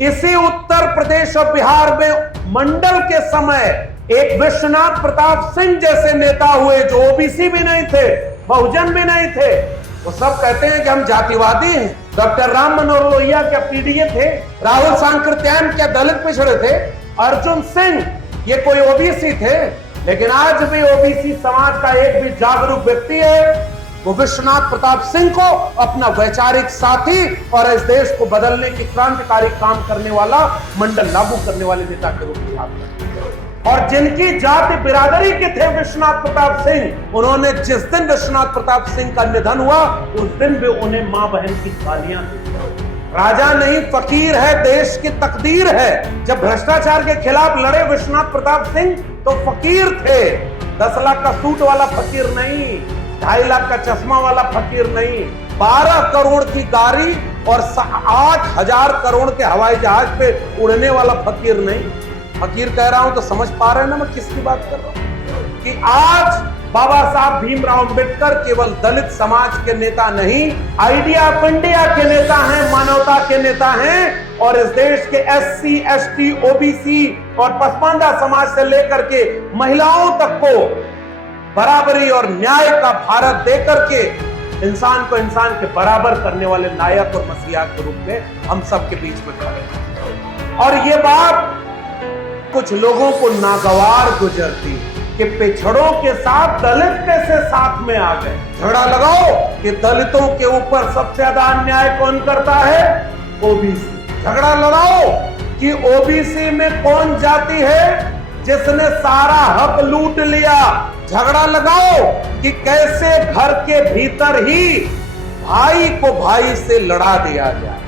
इसी उत्तर प्रदेश और बिहार में मंडल के समय एक विश्वनाथ प्रताप सिंह जैसे नेता हुए जो ओबीसी भी नहीं थे, बहुजन भी नहीं थे। वो सब कहते हैं कि हम जातिवादी हैं। डॉक्टर राम मनोहर लोहिया क्या पीडीए थे? राहुल सांकृत्यायन क्या दलित पिछड़े थे? अर्जुन सिंह ये कोई ओबीसी थे? लेकिन आज भी ओबीसी समाज का एक भी जागरूक व्यक्ति है वो विश्वनाथ प्रताप सिंह को अपना वैचारिक साथी और इस देश को बदलने की क्रांतिकारी काम करने वाला, मंडल लागू करने वाले नेता के रूप में याद करते हैं। और जिनकी जाति बिरादरी के थे विश्वनाथ प्रताप सिंह, उन्होंने जिस दिन विश्वनाथ प्रताप सिंह का निधन हुआ उस दिन भी उन्हें मां बहन की गालियां दी। राजा नहीं फकीर है, देश की तकदीर है। जब भ्रष्टाचार के खिलाफ लड़े विश्वनाथ प्रताप सिंह तो फकीर थे। 10 लाख का सूट वाला फकीर नहीं, 2.5 लाख का चश्मा वाला फकीर नहीं, 12 करोड़ की गाड़ी और 8,000 करोड़ के हवाई जहाज पे उड़ने वाला फकीर नहीं। फकीर कह रहा हूं तो समझ पा रहे हैं ना मैं किसकी बात कर रहा हूं? कि आज बाबा साहब भीमराव अंबेडकर केवल दलित समाज के नेता नहीं, आइडिया ऑफ इंडिया के नेता हैं, मानवता के नेता हैं। और इस देश के एससी, एसटी, ओबीसी और पसमानदा समाज से लेकर के महिलाओं तक को बराबरी और न्याय का भारत देकर के इंसान को इंसान के बराबर करने वाले नायक और मसीहा के रूप में हम सबके बीच में खड़े हैं। और ये बात कुछ लोगों को नागवार गुजरती कि पिछड़ों के साथ दलित कैसे साथ में आ गए। झगड़ा लगाओ कि दलितों के ऊपर सबसे ज्यादा अन्याय कौन करता है? ओबीसी। झगड़ा लड़ाओ कि ओबीसी में कौन जाति है जिसने सारा हक लूट लिया। झगड़ा लगाओ कि कैसे घर के भीतर ही भाई को भाई से लड़ा दिया जाए।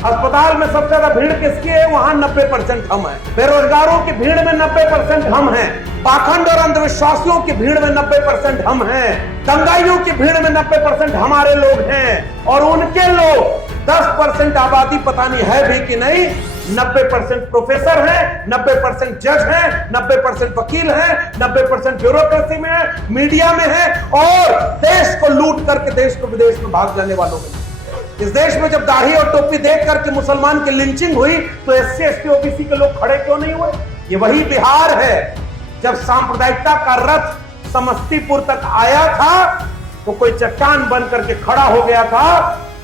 अस्पताल में सबसे ज्यादा भीड़ किसकी है? वहां 90% हम हैं। बेरोजगारों की भीड़ में 90% हम हैं। पाखंड और अंधविश्वासियों की भीड़ में 90% हम हैं। दंगाइयों की भीड़ में 90% हमारे लोग हैं। और उनके लोग 10% आबादी पता नहीं है भी कि नहीं, 90% प्रोफेसर हैं, 90% जज हैं, 90% वकील हैं, 90% ब्यूरोक्रेसी में है, मीडिया में है और देश को लूट करके देश को विदेश में भाग जाने वालों में। इस देश में जब दाढ़ी और टोपी देख करके मुसलमान की लिंचिंग हुई तो एससी, एसटी, ओबीसी के लोग खड़े क्यों नहीं हुए? ये वही बिहार है जब सांप्रदायिकता का रथ समस्तीपुर तक आया था तो कोई चट्टान बन करके खड़ा हो गया था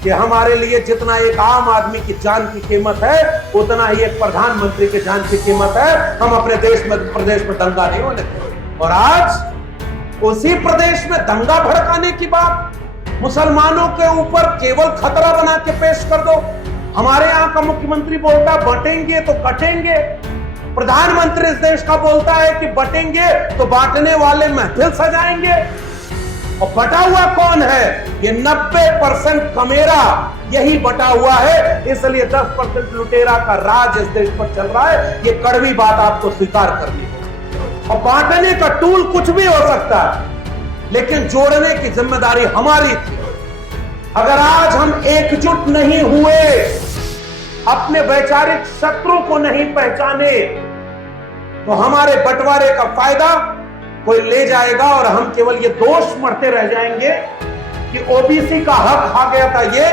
कि हमारे लिए जितना एक आम आदमी की जान की कीमत है उतना ही एक प्रधानमंत्री की जान की कीमत है। हम अपने प्रदेश में दंगा नहीं होने देंगे। और आज उसी प्रदेश में दंगा भड़काने की बात, मुसलमानों के ऊपर केवल खतरा बना के पेश कर दो। हमारे यहाँ का मुख्यमंत्री बोलता है बटेंगे तो कटेंगे, प्रधानमंत्री इस देश का बोलता है कि बटेंगे तो बांटने वाले महफिल सजाएंगे। और बटा हुआ कौन है? ये 90% कमेरा यही बटा हुआ है, इसलिए 10% लुटेरा का राज इस देश पर चल रहा है। ये कड़वी बात आपको स्वीकार करनी है। और बांटने का टूल कुछ भी हो सकता है लेकिन जोड़ने की जिम्मेदारी हमारी थी। अगर आज हम एकजुट नहीं हुए, अपने वैचारिक शत्रु को नहीं पहचाने तो हमारे बंटवारे का फायदा कोई ले जाएगा और हम केवल ये दोष मढ़ते रह जाएंगे कि ओबीसी का हक खा गया था ये,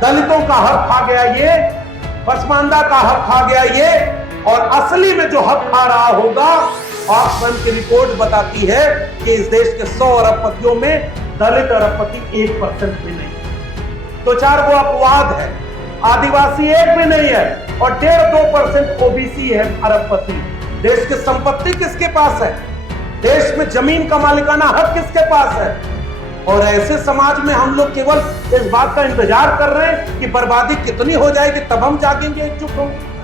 दलितों का हक खा गया ये, पसमानदा का हक खा गया ये। और असली में जो हक खा रहा होगा, ऑक्सफैम की रिपोर्ट बताती है कि इस देश के 100 अरबपतियों में दलित अरबपति 1% भी नहीं। तो 4 को अपवाद है, आदिवासी एक भी नहीं है और 1.5-2% ओबीसी है अरबपति। देश की संपत्ति किसके पास है? देश में जमीन का मालिकाना हक किसके पास है? और ऐसे समाज में हम लोग केवल इस बात का इंतजार कर रहे हैं कि बर्बादी कितनी हो जाएगी तब हम जागेंगे, एकजुट होंगे।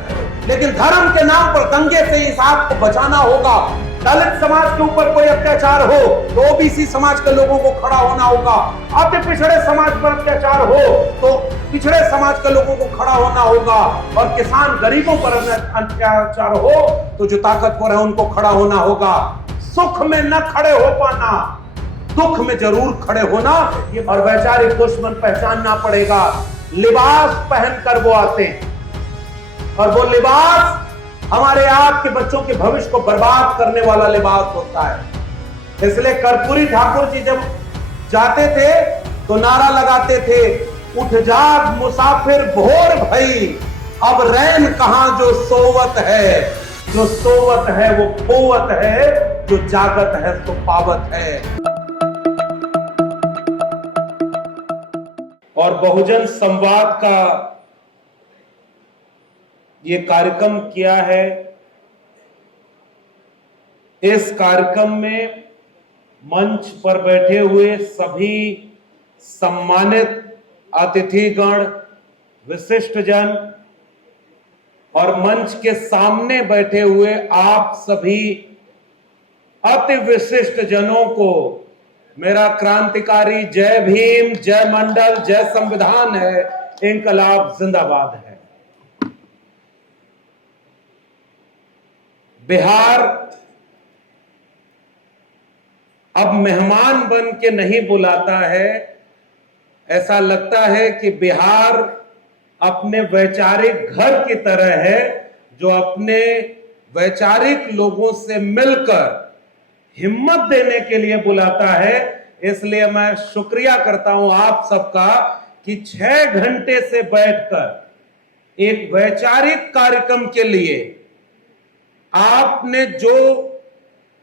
लेकिन धर्म के नाम पर दंगे से इस आग को बचाना होगा। दलित समाज के ऊपर कोई अत्याचार हो तो ओबीसी समाज के लोगों को खड़ा होना होगा। अति पिछड़े समाज पर अत्याचार हो तो पिछड़े समाज के लोगों को खड़ा होना होगा। और किसान गरीबों पर अत्याचार हो तो जो ताकतवर है उनको खड़ा होना होगा। सुख में न खड़े हो पाना, दुख में जरूर खड़े होना। और वैचारिक दुश्मन पहचानना पड़ेगा। लिबास पहनकर वो आते हैं और वो लिबास हमारे आपके बच्चों के भविष्य को बर्बाद करने वाला लिबास होता है। इसलिए कर्पूरी ठाकुर जी जब जाते थे तो नारा लगाते थे, उठ जाग मुसाफिर भोर भई, अब रैन कहां जो सोवत है, जो सोवत है वो खोवत है, जो जागत है तो पावत है। और बहुजन संवाद का ये कार्यक्रम किया है। इस कार्यक्रम में मंच पर बैठे हुए सभी सम्मानित अतिथिगण, विशिष्ट जन और मंच के सामने बैठे हुए आप सभी अति विशिष्ट जनों को मेरा क्रांतिकारी जय भीम, जय मंडल, जय संविधान है, इंकलाब जिंदाबाद है। बिहार अब मेहमान बन के नहीं बुलाता है। ऐसा लगता है कि बिहार अपने वैचारिक घर की तरह है, जो अपने वैचारिक लोगों से मिलकर हिम्मत देने के लिए बुलाता है। इसलिए मैं शुक्रिया करता हूं आप सबका कि 6 घंटे से बैठकर एक वैचारिक कार्यक्रम के लिए आपने जो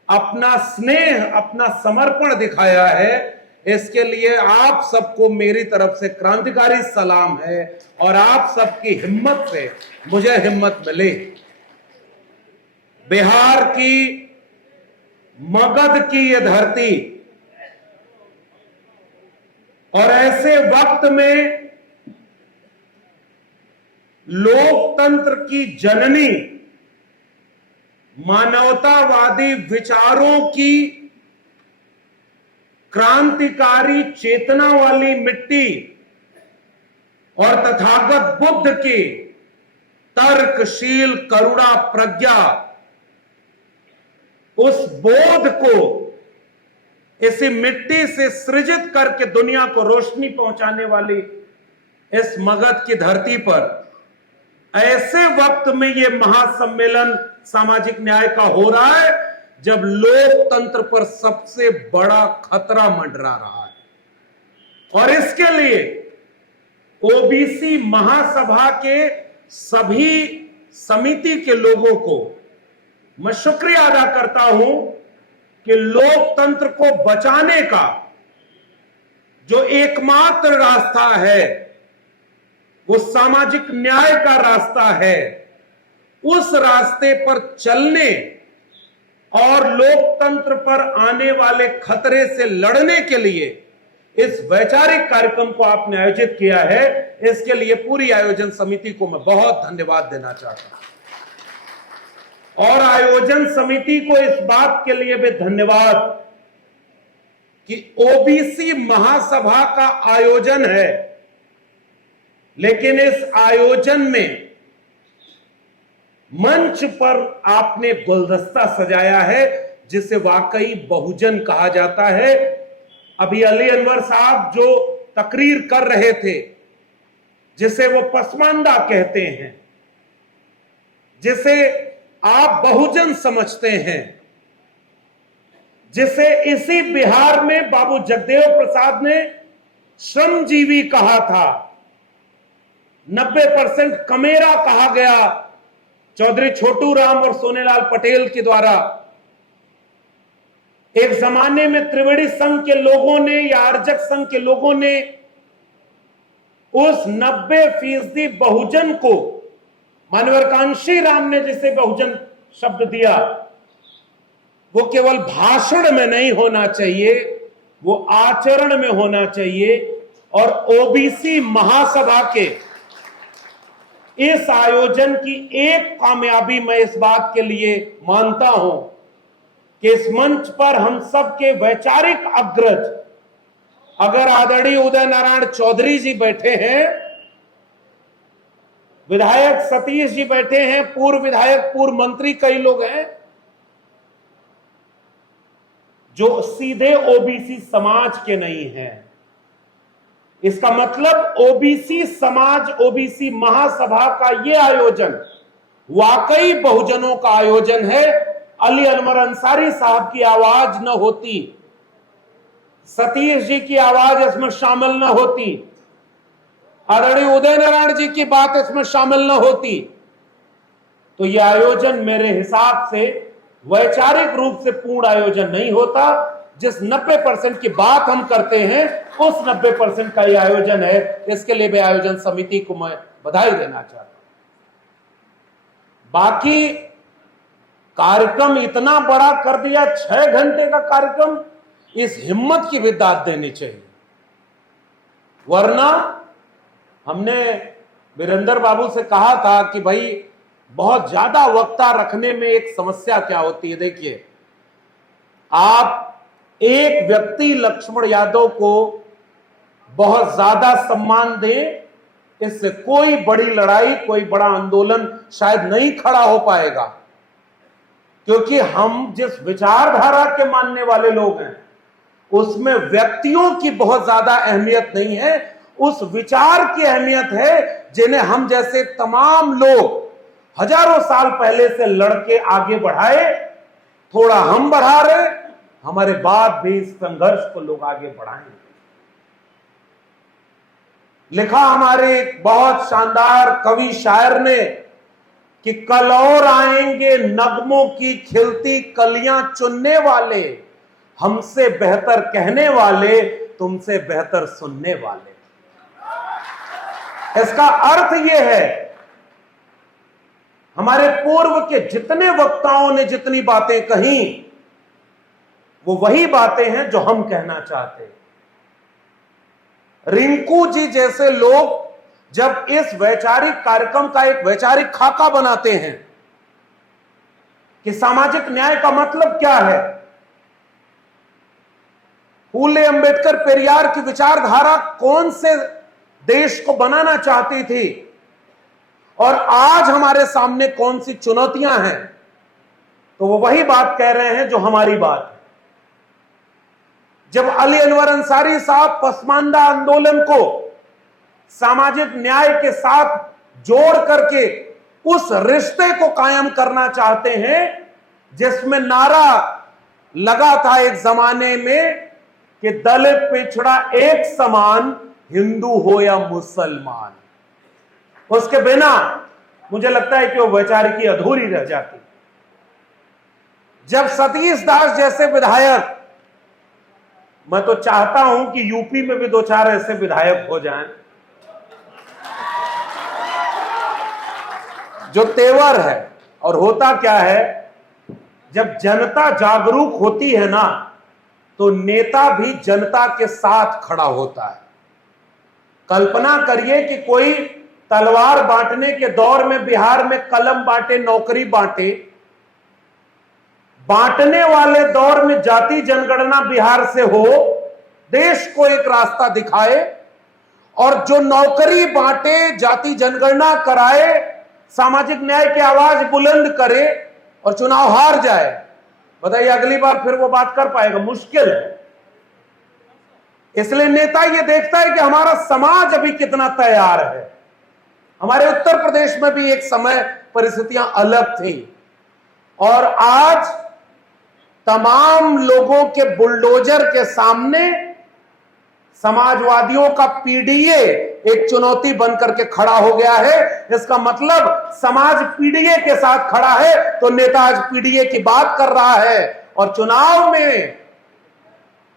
अपना स्नेह, अपना समर्पण दिखाया है, इसके लिए आप सबको मेरी तरफ से क्रांतिकारी सलाम है। और आप सबकी हिम्मत से मुझे हिम्मत मिली। बिहार की मगध की ये धरती और ऐसे वक्त में लोकतंत्र की जननी, मानवतावादी विचारों की क्रांतिकारी चेतना वाली मिट्टी और तथागत बुद्ध की तर्कशील करुणा प्रज्ञा, उस बोध को इसी मिट्टी से सृजित करके दुनिया को रोशनी पहुंचाने वाली इस मगध की धरती पर ऐसे वक्त में यह महासम्मेलन सामाजिक न्याय का हो रहा है, जब लोकतंत्र पर सबसे बड़ा खतरा मंडरा रहा है। और इसके लिए ओबीसी महासभा के सभी समिति के लोगों को मैं शुक्रिया अदा करता हूं कि लोकतंत्र को बचाने का जो एकमात्र रास्ता है वो सामाजिक न्याय का रास्ता है। उस रास्ते पर चलने और लोकतंत्र पर आने वाले खतरे से लड़ने के लिए इस वैचारिक कार्यक्रम को आपने आयोजित किया है। इसके लिए पूरी आयोजन समिति को मैं बहुत धन्यवाद देना चाहता हूं। और आयोजन समिति को इस बात के लिए भी धन्यवाद कि ओबीसी महासभा का आयोजन है, लेकिन इस आयोजन में मंच पर आपने गुलदस्ता सजाया है जिसे वाकई बहुजन कहा जाता है। अभी अली अनवर साहब जो तकरीर कर रहे थे, जिसे वो पसमानदा कहते हैं, जिसे आप बहुजन समझते हैं, जिसे इसी बिहार में बाबू जगदेव प्रसाद ने श्रमजीवी कहा था, 90% कमेरा कहा गया चौधरी छोटू राम और सोनेलाल पटेल के द्वारा। एक जमाने में त्रिवेणी संघ के लोगों ने या आर्जक संघ के लोगों ने उस 90% बहुजन को, मानवर कांशी राम ने जिसे बहुजन शब्द दिया, वो केवल भाषण में नहीं होना चाहिए, वो आचरण में होना चाहिए। और ओबीसी महासभा के इस आयोजन की एक कामयाबी मैं इस बात के लिए मानता हूं कि इस मंच पर हम सब के वैचारिक अग्रज, अगर आदरणीय उदय नारायण चौधरी जी बैठे हैं, विधायक सतीश जी बैठे हैं, पूर्व विधायक, पूर्व मंत्री कई लोग हैं जो सीधे ओबीसी समाज के नहीं हैं। इसका मतलब ओबीसी समाज, ओबीसी महासभा का यह आयोजन वाकई बहुजनों का आयोजन है। अली अनवर अंसारी साहब की आवाज न होती, सतीश जी की आवाज इसमें शामिल न होती, आदरणीय उदय नारायण जी की बात इसमें शामिल न होती तो यह आयोजन मेरे हिसाब से वैचारिक रूप से पूर्ण आयोजन नहीं होता। जिस 90% की बात हम करते हैं उस 90% का यह आयोजन है। इसके लिए भी आयोजन समिति को मैं बधाई देना चाहता हूं। बाकी कार्यक्रम इतना बड़ा कर दिया, 6 घंटे का कार्यक्रम, इस हिम्मत की भी दाद देनी चाहिए। वरना हमने वीरेंद्र बाबू से कहा था कि भाई बहुत ज्यादा वक्ता रखने में एक समस्या क्या होती है। देखिए, आप एक व्यक्ति लक्ष्मण यादव को बहुत ज्यादा सम्मान दें, इससे कोई बड़ी लड़ाई, कोई बड़ा आंदोलन शायद नहीं खड़ा हो पाएगा। क्योंकि हम जिस विचारधारा के मानने वाले लोग हैं उसमें व्यक्तियों की बहुत ज्यादा अहमियत नहीं है, उस विचार की अहमियत है जिन्हें हम जैसे तमाम लोग हजारों साल पहले से लड़के आगे बढ़ाए। थोड़ा हम बढ़ा रहे, हमारे बाद भी इस संघर्ष को लोग आगे बढ़ाएंगे। लिखा हमारे एक बहुत शानदार कवि शायर ने कि कल और आएंगे नगमों की खिलती कलियां चुनने वाले, हमसे बेहतर कहने वाले, तुमसे बेहतर सुनने वाले। इसका अर्थ यह है, हमारे पूर्व के जितने वक्ताओं ने जितनी बातें कही वो वही बातें हैं जो हम कहना चाहते हैं। रिंकू जी जैसे लोग जब इस वैचारिक कार्यक्रम का एक वैचारिक खाका बनाते हैं कि सामाजिक न्याय का मतलब क्या है, फूले अंबेडकर पेरियार की विचारधारा कौन से देश को बनाना चाहती थी और आज हमारे सामने कौन सी चुनौतियां हैं, तो वो वही बात कह रहे हैं जो हमारी बात है। जब अली अनवर अंसारी साहब पसमानदा आंदोलन को सामाजिक न्याय के साथ जोड़ करके उस रिश्ते को कायम करना चाहते हैं जिसमें नारा लगा था एक जमाने में कि दलित पिछड़ा एक समान, हिंदू हो या मुसलमान, उसके बिना मुझे लगता है कि वो वैचारिकी अधूरी रह जाती। जब सतीश दास जैसे विधायक, मैं तो चाहता हूं कि यूपी में भी 2-4 ऐसे विधायक हो जाएं जो तेवर है। और होता क्या है, जब जनता जागरूक होती है ना तो नेता भी जनता के साथ खड़ा होता है। कल्पना करिए कि कोई तलवार बांटने के दौर में बिहार में कलम बांटे, नौकरी बांटे, बांटने वाले दौर में जाति जनगणना बिहार से हो, देश को एक रास्ता दिखाए, और जो नौकरी बांटे, जाति जनगणना कराए, सामाजिक न्याय की आवाज बुलंद करे और चुनाव हार जाए, बताइए अगली बार फिर वो बात कर पाएगा? मुश्किल है। इसलिए नेता ये देखता है कि हमारा समाज अभी कितना तैयार है। हमारे उत्तर प्रदेश में भी एक समय परिस्थितियां अलग थी और आज तमाम लोगों के बुलडोजर के सामने समाजवादियों का पीडीए एक चुनौती बनकर के खड़ा हो गया है। इसका मतलब समाज पीडीए के साथ खड़ा है तो नेता आज पीडीए की बात कर रहा है और चुनाव में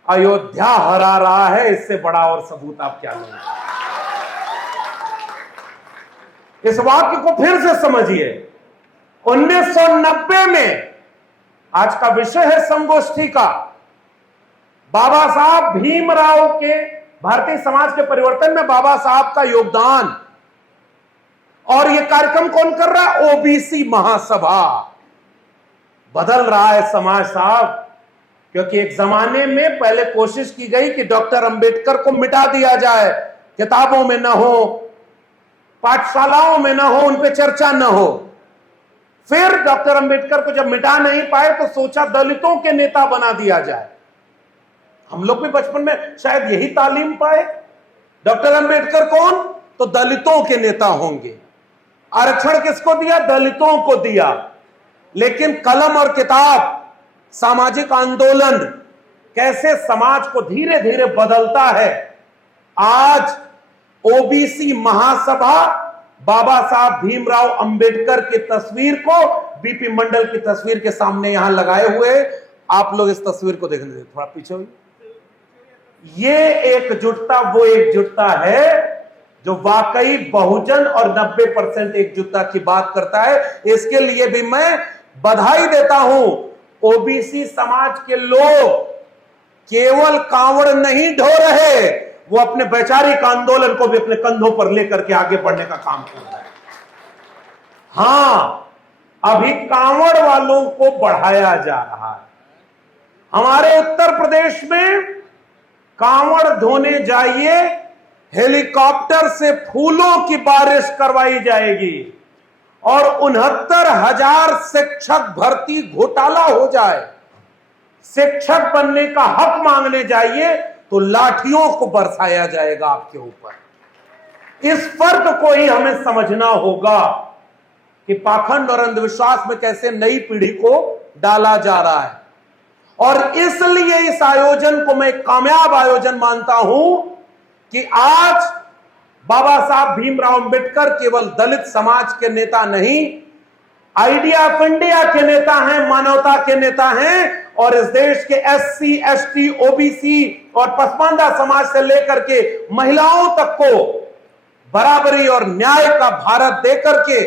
अयोध्या हरा रहा है। इससे बड़ा और सबूत आप क्या लेंगे? इस वाक्य को फिर से समझिए। 1990 में, आज का विषय है संगोष्ठी का, बाबा साहब भीमराव के भारतीय समाज के परिवर्तन में बाबा साहब का योगदान, और यह कार्यक्रम कौन कर रहा है? ओबीसी महासभा। बदल रहा है समाज साहब, क्योंकि एक जमाने में पहले कोशिश की गई कि डॉक्टर अंबेडकर को मिटा दिया जाए, किताबों में न हो, पाठशालाओं में न हो, उन पे चर्चा न हो। फिर डॉक्टर अंबेडकर को जब मिटा नहीं पाए तो सोचा दलितों के नेता बना दिया जाए। हम लोग भी बचपन में शायद यही तालीम पाए, डॉक्टर अंबेडकर कौन? तो दलितों के नेता होंगे। आरक्षण किसको दिया? दलितों को दिया। लेकिन कलम और किताब, सामाजिक आंदोलन कैसे समाज को धीरे धीरे बदलता है। आज ओबीसी महासभा बाबा साहब भीमराव अंबेडकर की तस्वीर को बीपी मंडल की तस्वीर के सामने यहां लगाए हुए। आप लोग इस तस्वीर को देखने दे, थोड़ा पीछे हुई। ये एकजुटता वो एकजुटता है जो वाकई बहुजन और 90% एकजुटता की बात करता है। इसके लिए भी मैं बधाई देता हूं। ओबीसी समाज के लोग केवल कांवड़ नहीं ढो रहे, वो अपने वैचारिक आंदोलन को भी अपने कंधों पर लेकर के आगे बढ़ने का काम कर रहे हैं। हां, अभी कांवड़ वालों को बढ़ाया जा रहा है। हमारे उत्तर प्रदेश में कांवड़ धोने जाइए, हेलीकॉप्टर से फूलों की बारिश करवाई जाएगी और 69,000 शिक्षक भर्ती घोटाला हो जाए। शिक्षक बनने का हक मांगने जाइए तो लाठियों को बरसाया जाएगा आपके ऊपर। इस फर्क को ही हमें समझना होगा कि पाखंड और अंधविश्वास में कैसे नई पीढ़ी को डाला जा रहा है। और इसलिए इस आयोजन को मैं कामयाब आयोजन मानता हूं कि आज बाबा साहब भीमराव अंबेडकर केवल दलित समाज के नेता नहीं, आइडिया ऑफ इंडिया के नेता हैं, मानवता के नेता हैं। और इस देश के एससी, एसटी, ओबीसी और पसमानदा समाज से लेकर के महिलाओं तक को बराबरी और न्याय का भारत देकर के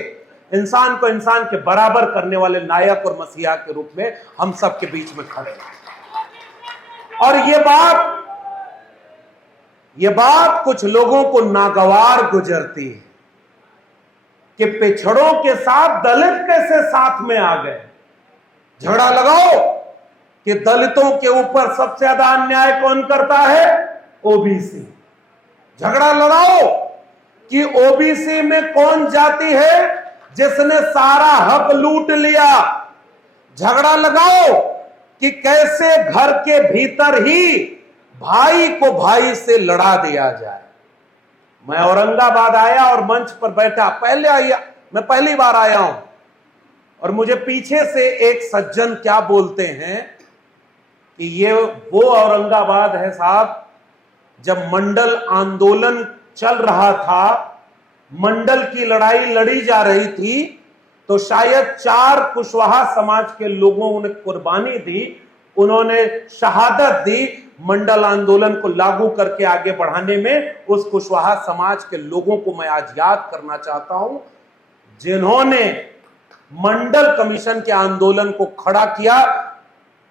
इंसान को इंसान के बराबर करने वाले नायक और मसीहा के रूप में हम सबके बीच में खड़े हैं। और ये बात कुछ लोगों को नागवार गुजरती है कि पिछड़ों के साथ दलित कैसे साथ में आ गए। झगड़ा लगाओ कि दलितों के ऊपर सबसे ज्यादा अन्याय कौन करता है? ओबीसी। झगड़ा लगाओ कि ओबीसी में कौन जाति है जिसने सारा हक लूट लिया। झगड़ा लगाओ कि कैसे घर के भीतर ही भाई को भाई से लड़ा दिया जाए। मैं औरंगाबाद आया और मंच पर बैठा, मैं पहली बार आया हूं और मुझे पीछे से एक सज्जन क्या बोलते हैं कि ये वो औरंगाबाद है साहब जब मंडल आंदोलन चल रहा था, मंडल की लड़ाई लड़ी जा रही थी, तो शायद 4 कुशवाहा समाज के लोगों ने कुर्बानी दी, उन्होंने शहादत दी मंडल आंदोलन को लागू करके आगे बढ़ाने में। उस कुशवाहा समाज के लोगों को मैं आज याद करना चाहता हूं जिन्होंने मंडल कमीशन के आंदोलन को खड़ा किया।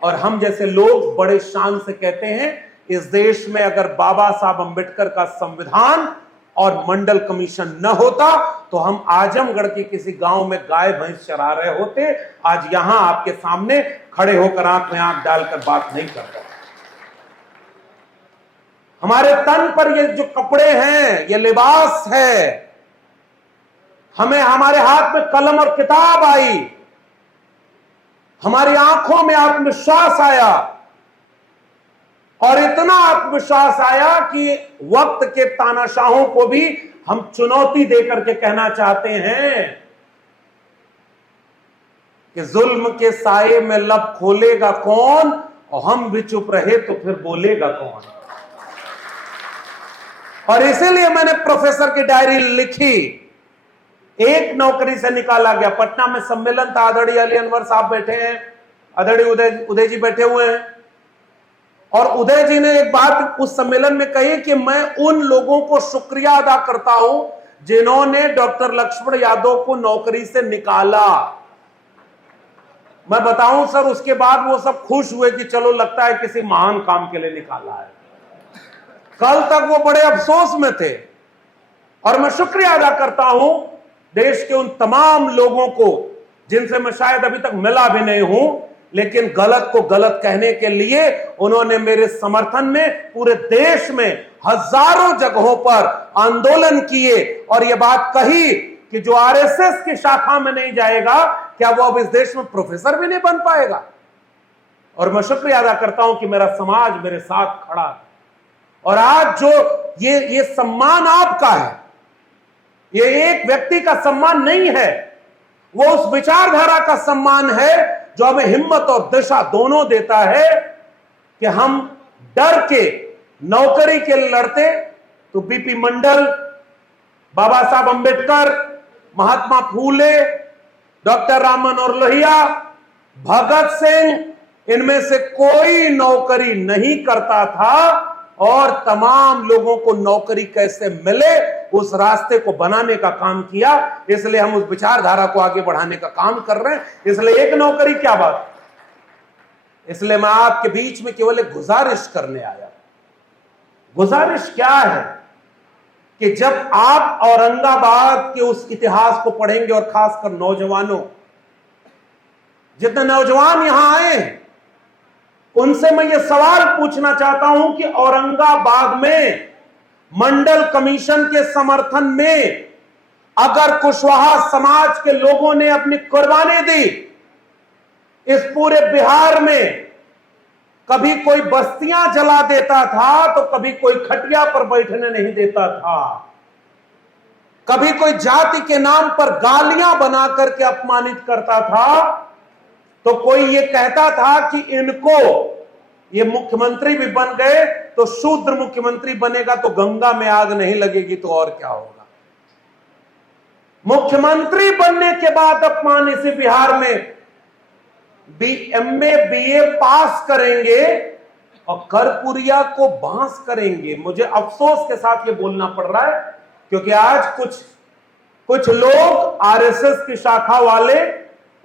और हम जैसे लोग बड़े शान से कहते हैं, इस देश में अगर बाबा साहब अंबेडकर का संविधान और मंडल कमीशन न होता तो हम आजमगढ़ के किसी गांव में गाय भैंस चरा रहे होते, आज यहां आपके सामने खड़े होकर आंख में आंख डालकर बात नहीं करते। हमारे तन पर ये जो कपड़े हैं, ये लिबास है, हमें हमारे हाथ में कलम और किताब आई, हमारी आंखों में आत्मविश्वास आया और इतना आत्मविश्वास आया कि वक्त के तानाशाहों को भी हम चुनौती देकर के कहना चाहते हैं कि जुल्म के साये में लब खोलेगा कौन, और हम भी चुप रहे तो फिर बोलेगा कौन। और इसीलिए मैंने प्रोफेसर की डायरी लिखी। एक नौकरी से निकाला गया, पटना में सम्मेलन था, आदरणीय अली अनवर साहब बैठे हैं, आदरणीय उदय जी बैठे हुए हैं, और उदय जी ने एक बात उस सम्मेलन में कही कि मैं उन लोगों को शुक्रिया अदा करता हूं जिन्होंने डॉक्टर लक्ष्मण यादव को नौकरी से निकाला। मैं बताऊं सर, उसके बाद वो सब खुश हुए कि चलो लगता है किसी महान काम के लिए निकाला है। कल तक वो बड़े अफसोस में थे। और मैं शुक्रिया अदा करता हूं देश के उन तमाम लोगों को जिनसे मैं शायद अभी तक मिला भी नहीं हूं, लेकिन गलत को गलत कहने के लिए उन्होंने मेरे समर्थन में पूरे देश में हजारों जगहों पर आंदोलन किए और यह बात कही कि जो आरएसएस की शाखा में नहीं जाएगा, क्या वो अब इस देश में प्रोफेसर भी नहीं बन पाएगा। और मैं शुक्रिया अदा करता हूं कि मेरा समाज मेरे साथ खड़ा है। और आज जो ये सम्मान आपका है, ये एक व्यक्ति का सम्मान नहीं है, वो उस विचारधारा का सम्मान है जो हमें हिम्मत और दिशा दोनों देता है कि हम डर के नौकरी के लिए लड़ते तो बीपी मंडल बाबा साहब अंबेडकर, महात्मा फूले, डॉक्टर राम मनोहर लोहिया, भगत सिंह, इनमें से कोई नौकरी नहीं करता था और तमाम लोगों को नौकरी कैसे मिले उस रास्ते को बनाने का काम किया। इसलिए हम उस विचारधारा को आगे बढ़ाने का काम कर रहे हैं। इसलिए एक नौकरी क्या बात, इसलिए मैं आपके बीच में केवल एक गुजारिश करने आया। गुजारिश क्या है कि जब आप औरंगाबाद के उस इतिहास को पढ़ेंगे और खासकर नौजवानों, जितने नौजवान यहां आए उनसे मैं ये सवाल पूछना चाहता हूं कि औरंगाबाद में मंडल कमीशन के समर्थन में अगर कुशवाहा समाज के लोगों ने अपनी कुर्बानी दी, इस पूरे बिहार में कभी कोई बस्तियां जला देता था तो कभी कोई खटिया पर बैठने नहीं देता था, कभी कोई जाति के नाम पर गालियां बना करके अपमानित करता था, तो कोई ये कहता था कि इनको, ये मुख्यमंत्री भी बन गए तो शूद्र मुख्यमंत्री बनेगा तो गंगा में आग नहीं लगेगी तो और क्या होगा। मुख्यमंत्री बनने के बाद अपमान इसी बिहार में एमए बीए पास करेंगे और करपुरिया को बांस करेंगे। मुझे अफसोस के साथ ये बोलना पड़ रहा है क्योंकि आज कुछ लोग आरएसएस की शाखा वाले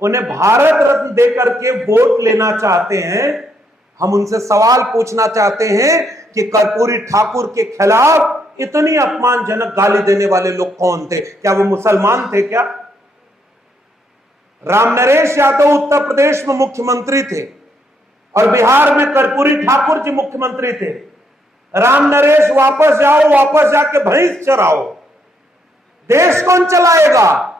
उन्हें भारत रत्न देकर के वोट लेना चाहते हैं। हम उनसे सवाल पूछना चाहते हैं कि कर्पूरी ठाकुर के खिलाफ इतनी अपमानजनक गाली देने वाले लोग कौन थे? क्या वो मुसलमान थे क्या? राम नरेश यादव उत्तर प्रदेश में मुख्यमंत्री थे और बिहार में कर्पूरी ठाकुर जी मुख्यमंत्री थे। राम नरेश वापस जाओ, वापस जाके भैंस चराओ, देश कौन चलाएगा?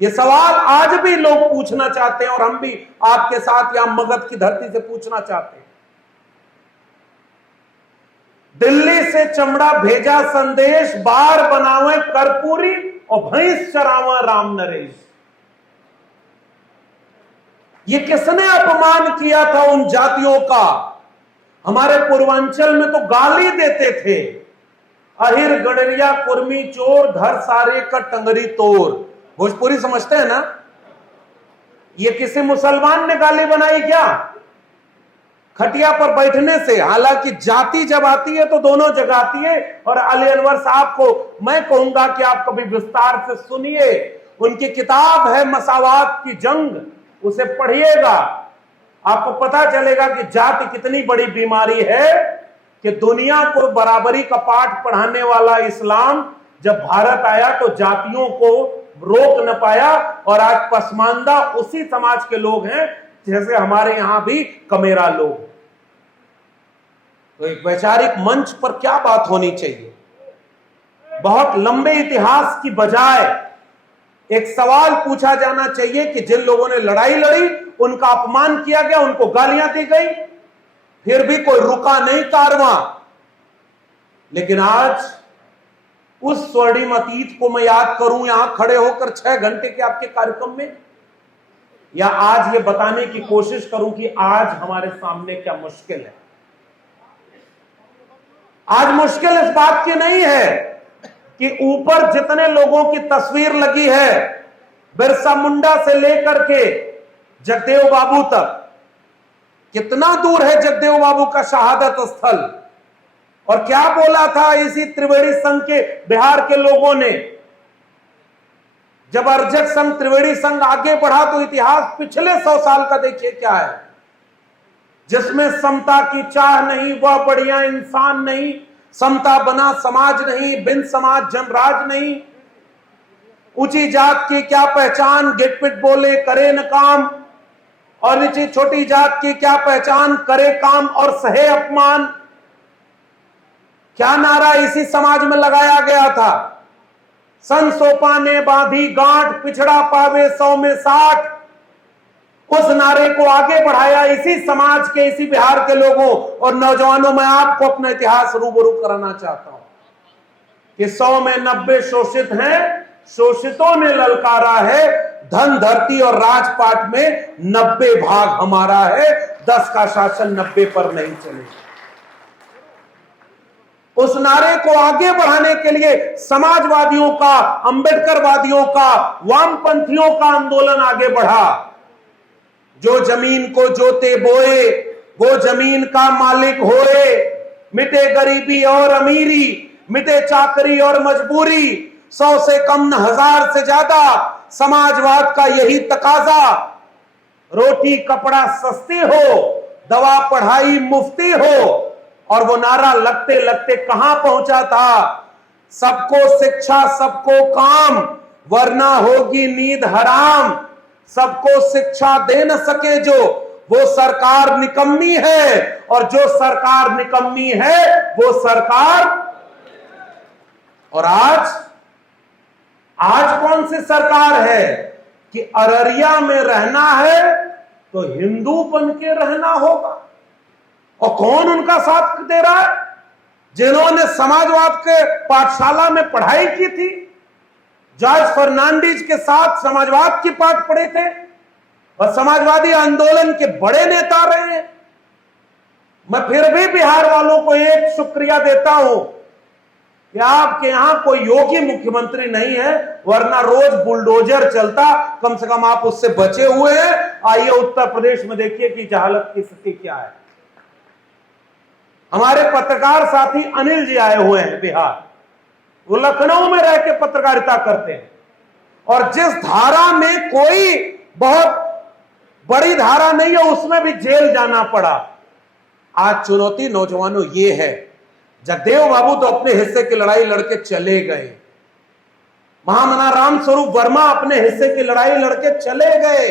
ये सवाल आज भी लोग पूछना चाहते हैं और हम भी आपके साथ यहां मगध की धरती से पूछना चाहते हैं। दिल्ली से चमड़ा भेजा संदेश, बार बनावे कर्पूरी और भैंस चरावा राम नरेश। ये किसने अपमान किया था उन जातियों का? हमारे पूर्वांचल में तो गाली देते थे, अहिर गडरिया कुर्मी चोर, धर सारे का टंगरी तोर। भोजपुरी समझते हैं ना? ये किसी मुसलमान ने गाली बनाई क्या? खटिया पर बैठने से। हालांकि जाति जब आती है तो दोनों जगह आती है और अली अनवर साहब को मैं कहूंगा कि आप कभी विस्तार से सुनिए, उनकी किताब है मसावात की जंग, उसे पढ़िएगा, आपको पता चलेगा कि जाति कितनी बड़ी बीमारी है कि दुनिया को बराबरी का पाठ पढ़ाने वाला इस्लाम जब भारत आया तो जातियों को रोक न पाया और आज पसमानदा उसी समाज के लोग हैं जैसे हमारे यहां भी कमेरा लोग। तो एक वैचारिक मंच पर क्या बात होनी चाहिए? बहुत लंबे इतिहास की बजाय एक सवाल पूछा जाना चाहिए कि जिन लोगों ने लड़ाई लड़ी, उनका अपमान किया गया, उनको गालियां दी गई, फिर भी कोई रुका नहीं कारवां। लेकिन आज उस स्वर्णिम अतीत को मैं याद करूं यहां खड़े होकर 6 घंटे के आपके कार्यक्रम में, या आज ये बताने की कोशिश करूं कि आज हमारे सामने क्या मुश्किल है? आज मुश्किल इस बात की नहीं है कि ऊपर जितने लोगों की तस्वीर लगी है, बिरसा मुंडा से लेकर के जगदेव बाबू तक, कितना दूर है जगदेव बाबू का शहादत स्थल, और क्या बोला था इसी त्रिवेणी संघ के बिहार के लोगों ने। जब अर्जक संघ त्रिवेणी संघ आगे बढ़ा तो इतिहास पिछले 100 साल का देखिए क्या है, जिसमें समता की चाह नहीं वह बढ़िया इंसान नहीं, समता बना समाज नहीं बिन समाज जनराज नहीं, ऊंची जात की क्या पहचान गिटपिट बोले करे न काम, और नीचे छोटी जात की क्या पहचान करे काम और सहे अपमान। क्या नारा इसी समाज में लगाया गया था? सन सोपा ने बांधी गांठ, पिछड़ा पावे 100 में 60। उस नारे को आगे बढ़ाया इसी समाज के, इसी बिहार के लोगों और नौजवानों। मैं आपको अपना इतिहास रूबरू कराना चाहता हूं कि 100 में 90 शोषित हैं, शोषितों ने ललकारा है, धन धरती और राजपाट में 90 भाग हमारा है, 10 का शासन 90 पर नहीं चलेगा। उस नारे को आगे बढ़ाने के लिए समाजवादियों का, अंबेडकरवादियों का, वामपंथियों का आंदोलन आगे बढ़ा। जो जमीन को जोते बोए वो जमीन का मालिक होए, मिटे गरीबी और अमीरी, मिटे चाकरी और मजबूरी, 100 से कम न 1000 से ज्यादा, समाजवाद का यही तकाजा। रोटी कपड़ा सस्ती हो, दवा पढ़ाई मुफ्ती हो। और वो नारा लगते लगते कहां पहुंचा था? सबको शिक्षा सबको काम, वरना होगी नींद हराम। सबको शिक्षा दे न सके जो, वो सरकार निकम्मी है, और जो सरकार निकम्मी है वो सरकार। और आज कौन सी सरकार है कि अररिया में रहना है तो हिंदू बन के रहना होगा? और कौन उनका साथ दे रहा है? जिन्होंने समाजवाद के पाठशाला में पढ़ाई की थी, जॉर्ज फर्नांडिस के साथ समाजवाद की पाठ पढ़े थे, और समाजवादी आंदोलन के बड़े नेता रहे हैं। मैं फिर भी बिहार वालों को एक शुक्रिया देता हूं कि आपके यहां कोई योगी मुख्यमंत्री नहीं है, वरना रोज बुलडोजर चलता। कम से कम आप उससे बचे हुए हैं। आइए उत्तर प्रदेश में देखिए कि जहालत की स्थिति क्या है। हमारे पत्रकार साथी अनिल जी आए हुए हैं बिहार। वो लखनऊ में रह के पत्रकारिता करते हैं, और जिस धारा में कोई बहुत बड़ी धारा नहीं है उसमें भी जेल जाना पड़ा। आज चुनौती नौजवानों ये है, जगदेव बाबू तो अपने हिस्से की लड़ाई लड़के चले गए, महामना राम स्वरूप वर्मा अपने हिस्से की लड़ाई लड़के चले गए,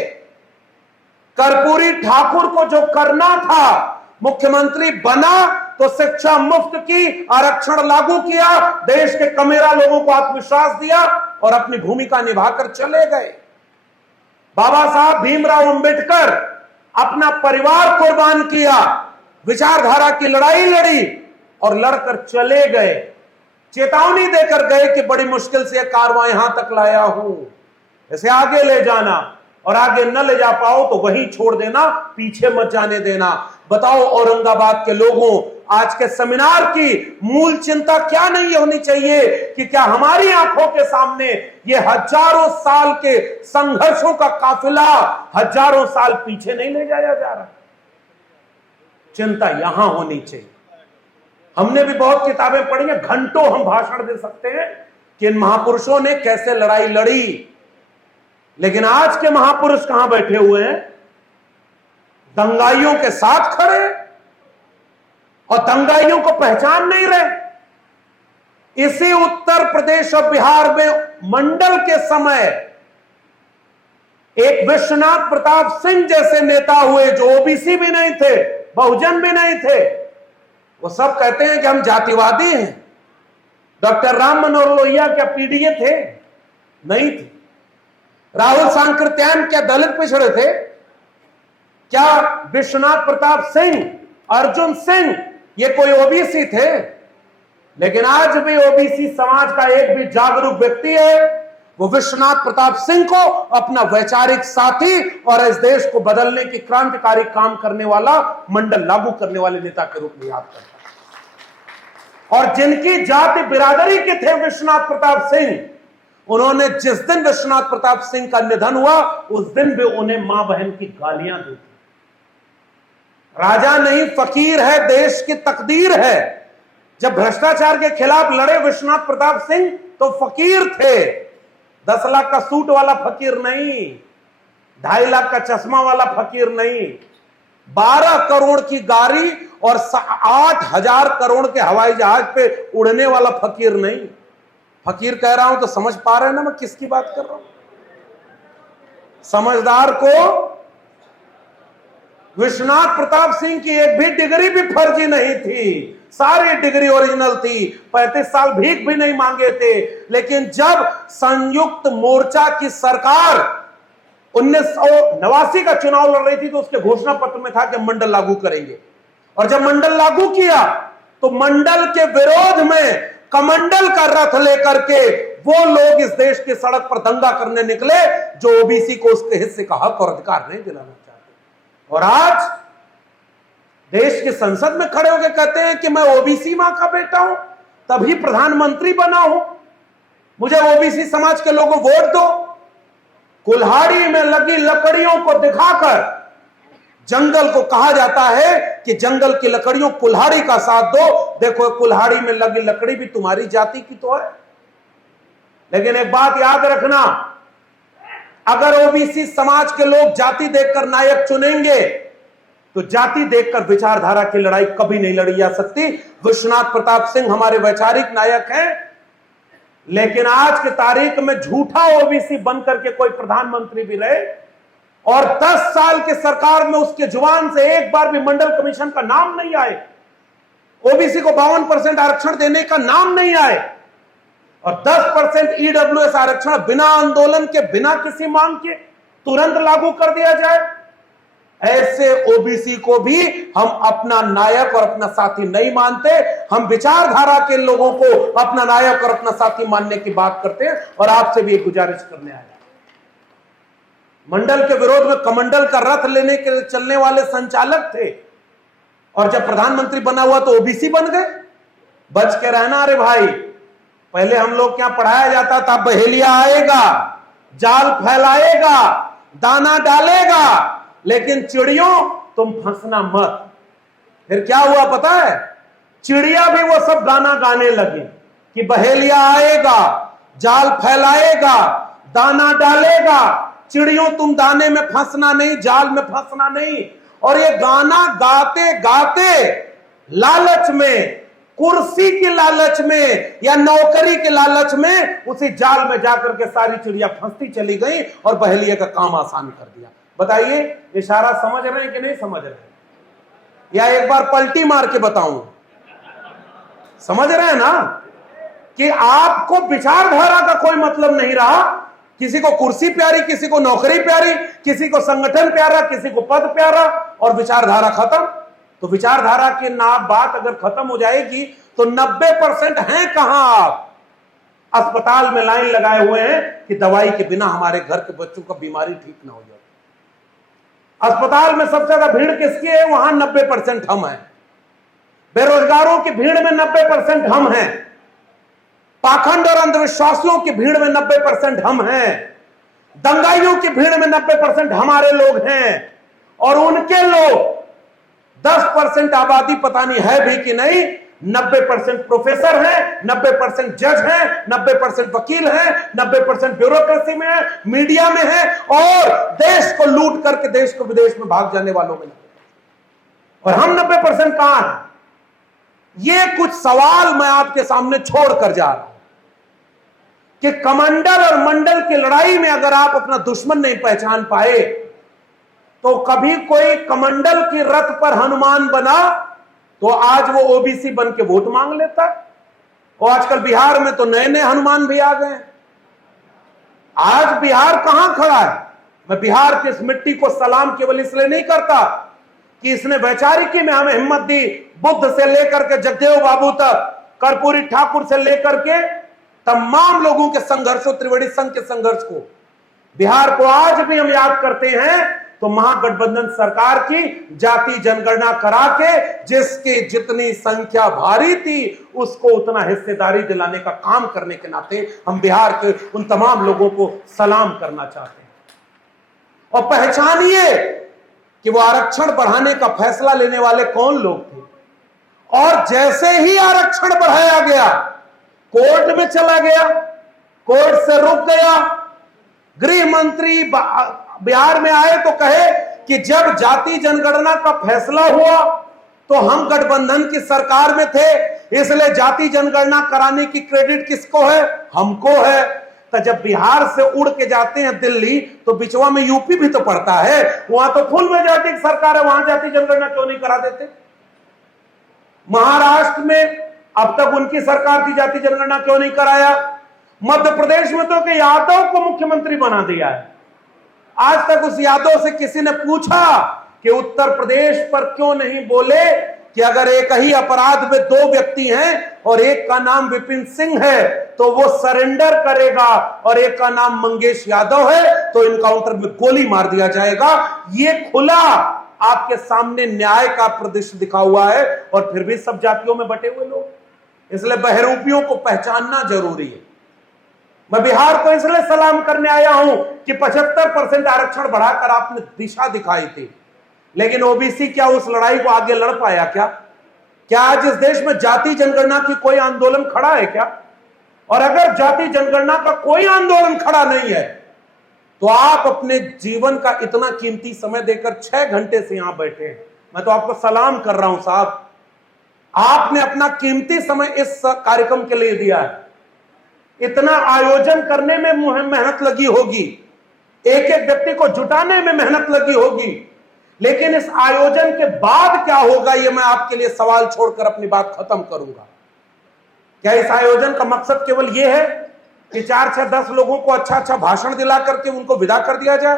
कर्पूरी ठाकुर को जो करना था, मुख्यमंत्री बना तो शिक्षा मुफ्त की, आरक्षण लागू किया, देश के कमेरा लोगों को आत्मविश्वास दिया और अपनी भूमिका निभाकर चले गए। बाबा साहब भीमराव अंबेडकर अपना परिवार कुर्बान किया, विचारधारा की लड़ाई लड़ी और लड़कर चले गए, चेतावनी देकर गए कि बड़ी मुश्किल से कारवां यहां तक लाया हूं, इसे आगे ले जाना, और आगे न ले जा पाओ तो वहीं छोड़ देना, पीछे मत जाने देना। बताओ औरंगाबाद के लोगों, आज के सेमिनार की मूल चिंता क्या नहीं होनी चाहिए कि क्या हमारी आंखों के सामने ये हजारों साल के संघर्षों का काफिला हजारों साल पीछे नहीं ले जाया जा रहा? चिंता यहां होनी चाहिए। हमने भी बहुत किताबें पढ़ी हैं, घंटों हम भाषण दे सकते हैं कि इन महापुरुषों ने कैसे लड़ाई लड़ी, लेकिन आज के महापुरुष कहां बैठे हुए हैं? दंगाइयों के साथ खड़े, और दंगाइयों को पहचान नहीं रहे। इसी उत्तर प्रदेश और बिहार में मंडल के समय एक विश्वनाथ प्रताप सिंह जैसे नेता हुए जो ओबीसी भी नहीं थे, बहुजन भी नहीं थे। वो सब कहते हैं कि हम जातिवादी हैं। डॉक्टर राम मनोहर लोहिया क्या पीडीए थे? नहीं थे। राहुल सांकृत्यायन क्या दलित पिछड़े थे? क्या विश्वनाथ प्रताप सिंह, अर्जुन सिंह ये कोई ओबीसी थे? लेकिन आज भी ओबीसी समाज का एक भी जागरूक व्यक्ति है, वो विश्वनाथ प्रताप सिंह को अपना वैचारिक साथी और इस देश को बदलने की क्रांतिकारी काम करने वाला, मंडल लागू करने वाले नेता के रूप में याद करता है। और जिनकी जाति बिरादरी के थे विश्वनाथ प्रताप सिंह, उन्होंने जिस दिन विश्वनाथ प्रताप सिंह का निधन हुआ उस दिन भी उन्हें मां बहन की गालियां दी थी। राजा नहीं फकीर है, देश की तकदीर है। जब भ्रष्टाचार के खिलाफ लड़े विश्वनाथ प्रताप सिंह तो फकीर थे, 10 लाख का सूट वाला फकीर नहीं, 2.5 लाख का चश्मा वाला फकीर नहीं, 12 करोड़ की गाड़ी और 8,000 करोड़ के हवाई जहाज पे उड़ने वाला फकीर नहीं। फकीर कह रहा हूं तो समझ पा रहे हैं ना मैं किसकी बात कर रहा हूं? समझदार को विश्वनाथ प्रताप सिंह की एक भी डिग्री भी फर्जी नहीं थी, सारी डिग्री ओरिजिनल थी, 35 साल भीख भी नहीं मांगे थे। लेकिन जब संयुक्त मोर्चा की सरकार 1989 का चुनाव लड़ रही थी तो उसके घोषणा पत्र में था कि मंडल लागू करेंगे, और जब मंडल लागू किया तो मंडल के विरोध में कमंडल का रथ लेकर के वो लोग इस देश की सड़क पर दंगा करने निकले जो ओबीसी को उसके हिस्से का हक और अधिकार नहीं दिलाना चाहते। और आज देश की संसद में खड़े होकर कहते हैं कि मैं ओबीसी मां का बेटा हूं, तभी प्रधानमंत्री बना हूं, मुझे ओबीसी समाज के लोगों वोट दो। कुल्हाड़ी में लगी लकड़ियों को दिखाकर जंगल को कहा जाता है कि जंगल की लकड़ियों कुल्हाड़ी का साथ दो। देखो कुल्हाड़ी में लगी लकड़ी भी तुम्हारी जाति की तो है। लेकिन एक बात याद रखना, अगर ओबीसी समाज के लोग जाति देखकर नायक चुनेंगे तो जाति देखकर विचारधारा की लड़ाई कभी नहीं लड़ी जा सकती। विश्वनाथ प्रताप सिंह हमारे वैचारिक नायक हैं, लेकिन आज की तारीख में झूठा ओबीसी बनकर के कोई प्रधानमंत्री भी रहे और 10 साल की सरकार में उसके जुबान से एक बार भी मंडल कमीशन का नाम नहीं आए, ओबीसी को 52% आरक्षण देने का नाम नहीं आए और 10% ईडब्ल्यूएस आरक्षण बिना आंदोलन के, बिना किसी मांग के तुरंत लागू कर दिया जाए, ऐसे ओबीसी को भी हम अपना नायक और अपना साथी नहीं मानते। हम विचारधारा के लोगों को अपना नायक और अपना साथी मानने की बात करते हैं और आपसे भी एक गुजारिश करने आए। मंडल के विरोध में कमंडल का रथ लेने के चलने वाले संचालक थे और जब प्रधानमंत्री बना हुआ तो ओबीसी बन गए। बच के रहना रे भाई। पहले हम लोग क्या पढ़ाया जाता था, बहेलिया आएगा, जाल फैलाएगा, दाना डालेगा, लेकिन चिड़ियों तुम फंसना मत। फिर क्या हुआ पता है, चिड़िया भी वो सब गाना गाने लगे कि बहेलिया आएगा, जाल फैलाएगा, दाना डालेगा, चिड़ियों तुम दाने में फंसना नहीं, जाल में फंसना नहीं। और ये गाना गाते गाते लालच में, कुर्सी की लालच में या नौकरी के लालच में उसी जाल में जाकर के सारी चिड़िया फंसती चली गई और बहेलिया का काम आसान कर दिया। बताइए इशारा समझ रहे हैं कि नहीं समझ रहे हैं? या एक बार पलटी मार के बताऊं? समझ रहे हैं ना कि आपको विचारधारा का कोई मतलब नहीं रहा। किसी को कुर्सी प्यारी, किसी को नौकरी प्यारी, किसी को संगठन प्यारा, किसी को पद प्यारा और विचारधारा खत्म। तो विचारधारा की बात अगर खत्म हो जाएगी तो 90% हैं कहां आप? अस्पताल में लाइन लगाए हुए हैं कि दवाई के बिना हमारे घर के बच्चों का बीमारी ठीक ना हो जाए। अस्पताल में सबसे ज्यादा भीड़ किसकी है? वहां 90% हम हैं। बेरोजगारों की भीड़ में 90% हम हैं। पाखंड और अंधविश्वासियों की भीड़ में 90% हम हैं। दंगाइयों की भीड़ में 90% हमारे लोग हैं और उनके लोग 10% आबादी पता नहीं है भी कि नहीं, 90% प्रोफेसर हैं, 90% जज हैं, 90% वकील हैं, 90% ब्यूरोक्रेसी में है, मीडिया में है और देश को लूट करके देश को विदेश में भाग जाने वालों में। और हम 90% कहां हैं? ये कुछ सवाल मैं आपके सामने छोड़कर जा रहा हूं कि कमंडल और मंडल की लड़ाई में अगर आप अपना दुश्मन नहीं पहचान पाए तो कभी कोई कमंडल की रथ पर हनुमान बना तो आज वो ओबीसी बन के वोट मांग लेता है। और आजकल बिहार में तो नए नए हनुमान भी आ गए। आज बिहार कहां खड़ा है? मैं बिहार की इस मिट्टी को सलाम केवल इसलिए नहीं करता कि इसने वैचारिकी में हमें हिम्मत दी, बुद्ध से लेकर के जगदेव बाबू तक, कर्पूरी ठाकुर से लेकर के तमाम लोगों के संघर्षों, त्रिवेणी संघ के संघर्ष को बिहार को आज भी हम याद करते हैं। तो महागठबंधन सरकार की जाति जनगणना करा के जिसकी जितनी संख्या भारी थी उसको उतना हिस्सेदारी दिलाने का काम करने के नाते हम बिहार के उन तमाम लोगों को सलाम करना चाहते हैं। और पहचानिए कि वो आरक्षण बढ़ाने का फैसला लेने वाले कौन लोग थे। और जैसे ही आरक्षण बढ़ाया गया कोर्ट में चला गया, कोर्ट से रुक गया। गृह मंत्री बिहार में आए तो कहे कि जब जाति जनगणना का फैसला हुआ तो हम गठबंधन की सरकार में थे, इसलिए जाति जनगणना कराने की क्रेडिट किसको है? हमको है। तो जब बिहार से उड़ के जाते हैं दिल्ली तो बिचवा में यूपी भी तो पड़ता है, वहां तो फुल मेजॉरिटी की सरकार है, वहां जाति जनगणना क्यों नहीं करा देते? महाराष्ट्र में अब तक उनकी सरकार थी, जाति जनगणना क्यों नहीं कराया? मध्य प्रदेश में तो यादव को मुख्यमंत्री बना दिया है। आज तक उस यादव से किसी ने पूछा कि उत्तर प्रदेश पर क्यों नहीं बोले कि अगर एक ही अपराध में 2 व्यक्ति हैं और एक का नाम विपिन सिंह है तो वो सरेंडर करेगा और एक का नाम मंगेश यादव है तो इनकाउंटर में गोली मार दिया जाएगा। ये खुला आपके सामने न्याय का परिदृश्य दिखा हुआ है और फिर भी सब जातियों में बटे हुए लोग। इसलिए बहरूपियों को पहचानना जरूरी है। मैं बिहार को इसलिए सलाम करने आया हूं कि 75% आरक्षण बढ़ाकर आपने दिशा दिखाई थी, लेकिन ओबीसी क्या उस लड़ाई को आगे लड़ पाया? क्या आज इस देश में जाति जनगणना की कोई आंदोलन खड़ा है क्या? और अगर जाति जनगणना का कोई आंदोलन खड़ा नहीं है तो आप अपने जीवन का इतना कीमती समय देकर 6 घंटे से यहां बैठे हैं। मैं तो आपको सलाम कर रहा हूं साहब, आपने अपना कीमती समय इस कार्यक्रम के लिए दिया है। इतना आयोजन करने में मेहनत लगी होगी, एक एक व्यक्ति को जुटाने में मेहनत लगी होगी, लेकिन इस आयोजन के बाद क्या होगा ये मैं आपके लिए सवाल छोड़कर अपनी बात खत्म करूंगा। क्या इस आयोजन का मकसद केवल यह है कि 4, 6, 10 लोगों को अच्छा भाषण दिला करके उनको विदा कर दिया जाए?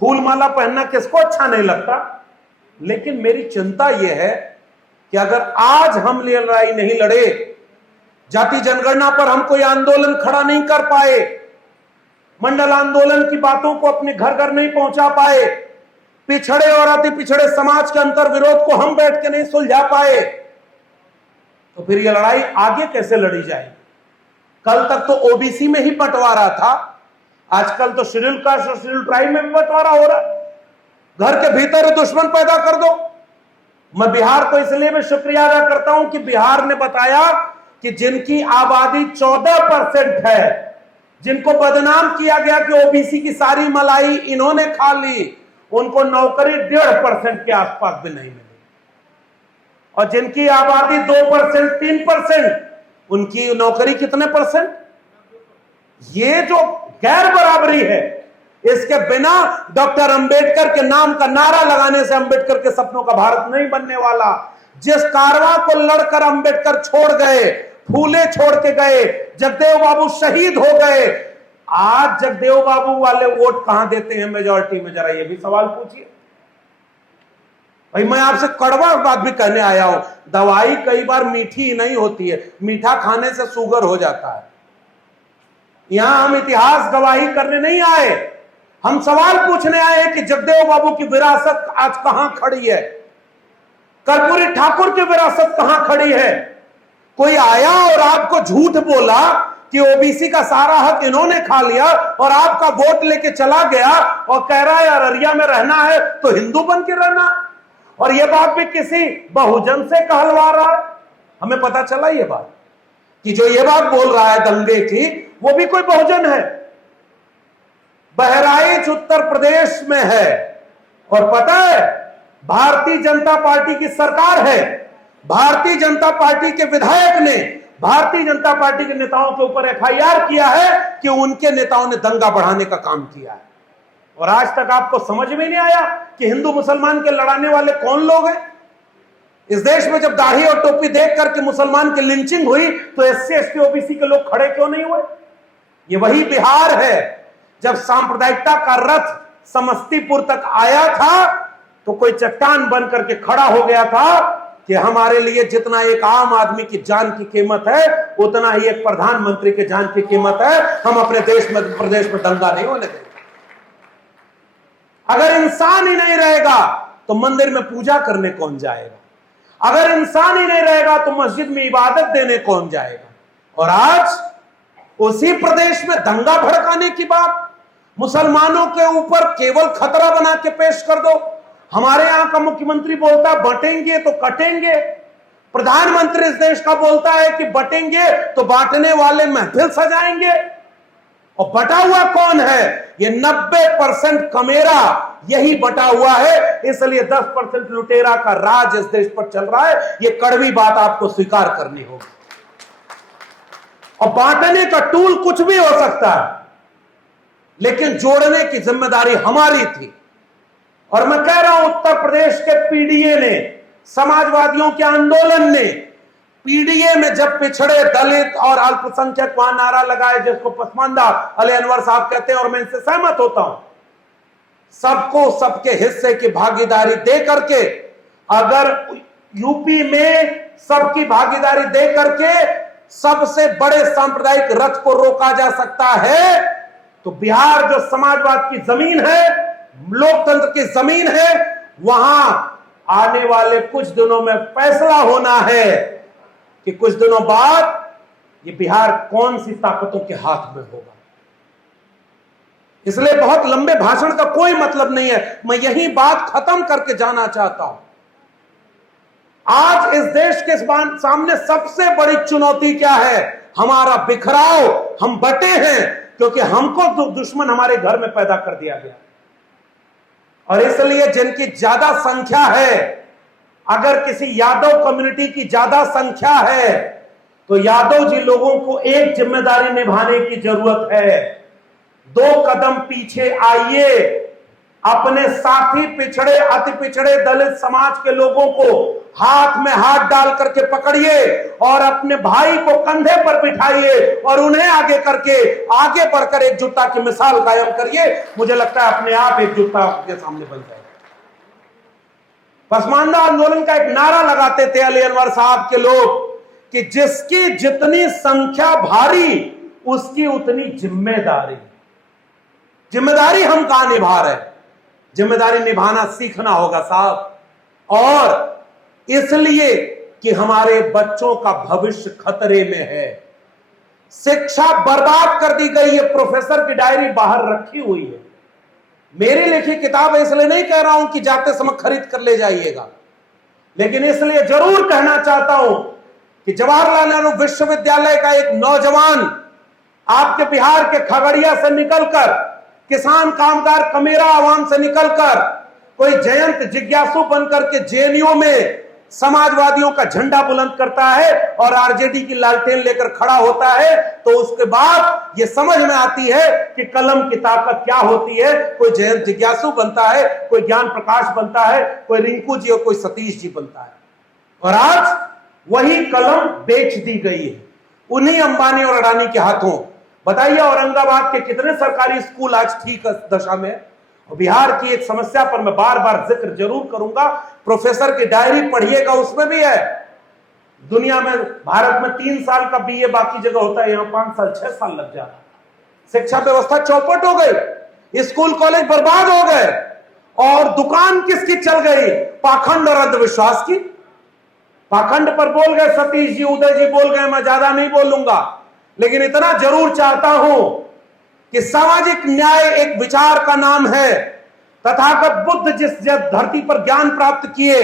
फूल माला पहनना किसको अच्छा नहीं लगता, लेकिन मेरी चिंता यह है कि अगर आज हम ये लड़ाई नहीं लड़े, जाति जनगणना पर हम कोई आंदोलन खड़ा नहीं कर पाए, मंडल आंदोलन की बातों को अपने घर घर नहीं पहुंचा पाए, पिछड़े और अति पिछड़े समाज के अंतर विरोध को हम बैठ के नहीं सुलझा पाए, तो फिर यह लड़ाई आगे कैसे लड़ी जाएगी? कल तक तो ओबीसी में ही बंटवारा था, आजकल तो शेड्यूल कास्ट और शेड्यूल ट्राइब में भी बंटवारा हो रहा है। घर के भीतर दुश्मन पैदा कर दो। मैं बिहार को इसलिए भी शुक्रिया अदा करता हूं कि बिहार ने बताया कि जिनकी आबादी 14% है, जिनको बदनाम किया गया कि ओबीसी की सारी मलाई इन्होंने खा ली, उनको नौकरी 1.5% के आसपास भी नहीं मिली, और जिनकी आबादी 2%, 3%, उनकी नौकरी कितने %? ये जो गैर बराबरी है, इसके बिना डॉक्टर अंबेडकर के नाम का नारा लगाने से अंबेडकर के सपनों का भारत नहीं बनने वाला। जिस कारवां को लड़कर अंबेडकर छोड़ गए, फूले छोड़ के गए, जगदेव बाबू शहीद हो गए, आज जगदेव बाबू वाले वोट कहां देते हैं मेजॉरिटी में? जरा ये भी सवाल पूछिए भाई। मैं आपसे कड़वा बात भी कहने आया हूं, दवाई कई बार मीठी नहीं होती है, मीठा खाने से शुगर हो जाता है। यहां हम इतिहास गवाही करने नहीं आए, हम सवाल पूछने आए हैं कि जगदेव बाबू की विरासत आज कहां खड़ी है, कर्पूरी ठाकुर की विरासत कहां खड़ी है? कोई आया और आपको झूठ बोला कि ओबीसी का सारा हक इन्होंने खा लिया और आपका वोट लेके चला गया और कह रहा है अररिया में रहना है तो हिंदू बन के रहना, और यह बात भी किसी बहुजन से कहलवा रहा है। हमें पता चला यह बात कि जो ये बात बोल रहा है दंगे की, वो भी कोई बहुजन है, बहराइच उत्तर प्रदेश में है, और पता है भारतीय जनता पार्टी की सरकार है, भारतीय जनता पार्टी के विधायक ने भारतीय जनता पार्टी के नेताओं के ऊपर एफआईआर किया है कि उनके नेताओं ने दंगा बढ़ाने का काम किया है। और आज तक आपको समझ में नहीं आया कि हिंदू मुसलमान के लड़ाने वाले कौन लोग हैं? इस देश में जब दाढ़ी और टोपी देख करके मुसलमान की लिंचिंग हुई तो एससी, एसटी, ओबीसी के लोग खड़े क्यों नहीं हुए? ये वही बिहार है जब सांप्रदायिकता का रथ समस्तीपुर तक आया था तो कोई चट्टान बन करके खड़ा हो गया था कि हमारे लिए जितना एक आम आदमी की जान की कीमत है उतना ही एक प्रधानमंत्री की जान की कीमत है। हम अपने देश में, प्रदेश में दंगा नहीं होने देंगे। अगर इंसान ही नहीं रहेगा तो मंदिर में पूजा करने कौन जाएगा? अगर इंसान ही नहीं रहेगा तो मस्जिद में इबादत देने कौन जाएगा? और आज उसी प्रदेश में दंगा भड़काने की बात, मुसलमानों के ऊपर केवल खतरा बना के पेश कर दो। हमारे यहां का मुख्यमंत्री बोलता है बंटेंगे तो कटेंगे, प्रधानमंत्री इस देश का बोलता है कि बंटेंगे तो बांटने वाले महफिल सजाएंगे। और बटा हुआ कौन है? ये 90% कमेरा यही बटा हुआ है, इसलिए 10% लुटेरा का राज इस देश पर चल रहा है। ये कड़वी बात आपको स्वीकार करनी होगी। और बांटने का टूल कुछ भी हो सकता है, लेकिन जोड़ने की जिम्मेदारी हमारी थी। और मैं कह रहा हूं उत्तर प्रदेश के पीडीए ने, समाजवादियों के आंदोलन ने, पीडीए में जब पिछड़े, दलित और अल्पसंख्यक वहां नारा लगाए जिसको पसमानदा अली अनवर साहब कहते हैं, और मैं इनसे सहमत होता हूं, सबको सबके हिस्से की भागीदारी दे करके, अगर यूपी में सबकी भागीदारी दे करके सबसे बड़े सांप्रदायिक रथ को रोका जा सकता है, तो बिहार जो समाजवाद की जमीन है, लोकतंत्र की जमीन है, वहां आने वाले कुछ दिनों में फैसला होना है कि कुछ दिनों बाद ये बिहार कौन सी ताकतों के हाथ में होगा। इसलिए बहुत लंबे भाषण का कोई मतलब नहीं है, मैं यही बात खत्म करके जाना चाहता हूं। आज इस देश के सामने सबसे बड़ी चुनौती क्या है? हमारा बिखराव। हम बटे हैं क्योंकि हमको दुश्मन हमारे घर में पैदा कर दिया गया। और इसलिए जिनकी ज्यादा संख्या है, अगर किसी यादव कम्युनिटी की ज्यादा संख्या है तो यादव जी लोगों को एक जिम्मेदारी निभाने की जरूरत है। 2 कदम पीछे आइए, अपने साथी पिछड़े, अति पिछड़े दलित समाज के लोगों को हाथ में हाथ डाल करके पकड़िए और अपने भाई को कंधे पर बिठाइए और उन्हें आगे करके आगे बढ़कर एकजुटता की मिसाल कायम करिए। मुझे लगता है अपने आप एकजुटता के सामने बन जाएगी। पसमानदा आंदोलन का एक नारा लगाते थे अली अनवर साहब के लोग कि जिसकी जितनी संख्या भारी उसकी उतनी जिम्मेदारी। जिम्मेदारी हम कहां निभा रहे? जिम्मेदारी निभाना सीखना होगा साहब। और इसलिए कि हमारे बच्चों का भविष्य खतरे में है। शिक्षा बर्बाद कर दी गई है। प्रोफेसर की डायरी बाहर रखी हुई है। मेरी लिखी किताब है, इसलिए नहीं कह रहा हूं कि जाते समय खरीद कर ले जाइएगा, लेकिन इसलिए जरूर कहना चाहता हूं कि जवाहरलाल नेहरू विश्वविद्यालय का एक नौजवान आपके बिहार के खगड़िया से निकलकर, किसान कामगार कमेरा आवाम से निकलकर कोई जयंत जिज्ञासु बनकर के जेएनयू में समाजवादियों का झंडा बुलंद करता है और आरजेडी की लालटेन लेकर खड़ा होता है, तो उसके बाद यह समझ में आती है कि कलम की ताकत क्या होती है। कोई जयंत जिज्ञासु बनता है, कोई ज्ञान प्रकाश बनता है, कोई रिंकू जी और कोई सतीश जी बनता है। और आज वही कलम बेच दी गई है उन्हीं अंबानी और अडानी के हाथों। बताइए औरंगाबाद के कितने सरकारी स्कूल आज ठीक दशा में है? और बिहार की एक समस्या पर मैं बार बार जिक्र जरूर करूंगा। प्रोफेसर की डायरी पढ़िएगा, उसमें भी है। दुनिया में, भारत में 3 साल का बीए बाकी जगह होता है, यहां 5 साल 6 साल लग जाता है। शिक्षा व्यवस्था चौपट हो गई, स्कूल कॉलेज बर्बाद हो गए और दुकान किसकी चल गई? पाखंड और अंधविश्वास की। पाखंड पर बोल गए सतीश जी, उदय जी बोल गए, मैं ज्यादा नहीं बोलूंगा, लेकिन इतना जरूर चाहता हूं कि सामाजिक न्याय एक विचार का नाम है। तथागत बुद्ध जिस धरती पर ज्ञान प्राप्त किए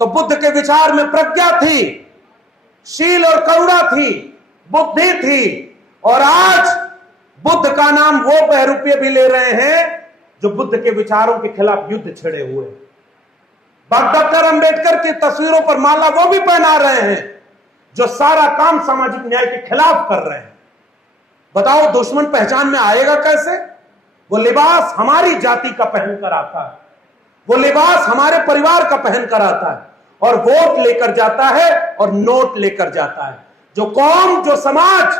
तो बुद्ध के विचार में प्रज्ञा थी, शील और करुणा थी, बुद्धि थी। और आज बुद्ध का नाम वो बहरूपे भी ले रहे हैं जो बुद्ध के विचारों के खिलाफ युद्ध छेड़े हुए। डॉक्टर अंबेडकर की तस्वीरों पर माला वो भी पहना रहे हैं जो सारा काम सामाजिक न्याय के खिलाफ कर रहे हैं। बताओ दुश्मन पहचान में आएगा कैसे? वो लिबास हमारी जाति का पहनकर आता है, वो लिबास हमारे परिवार का पहनकर आता है और वोट लेकर जाता है और नोट लेकर जाता है। जो कौम, जो समाज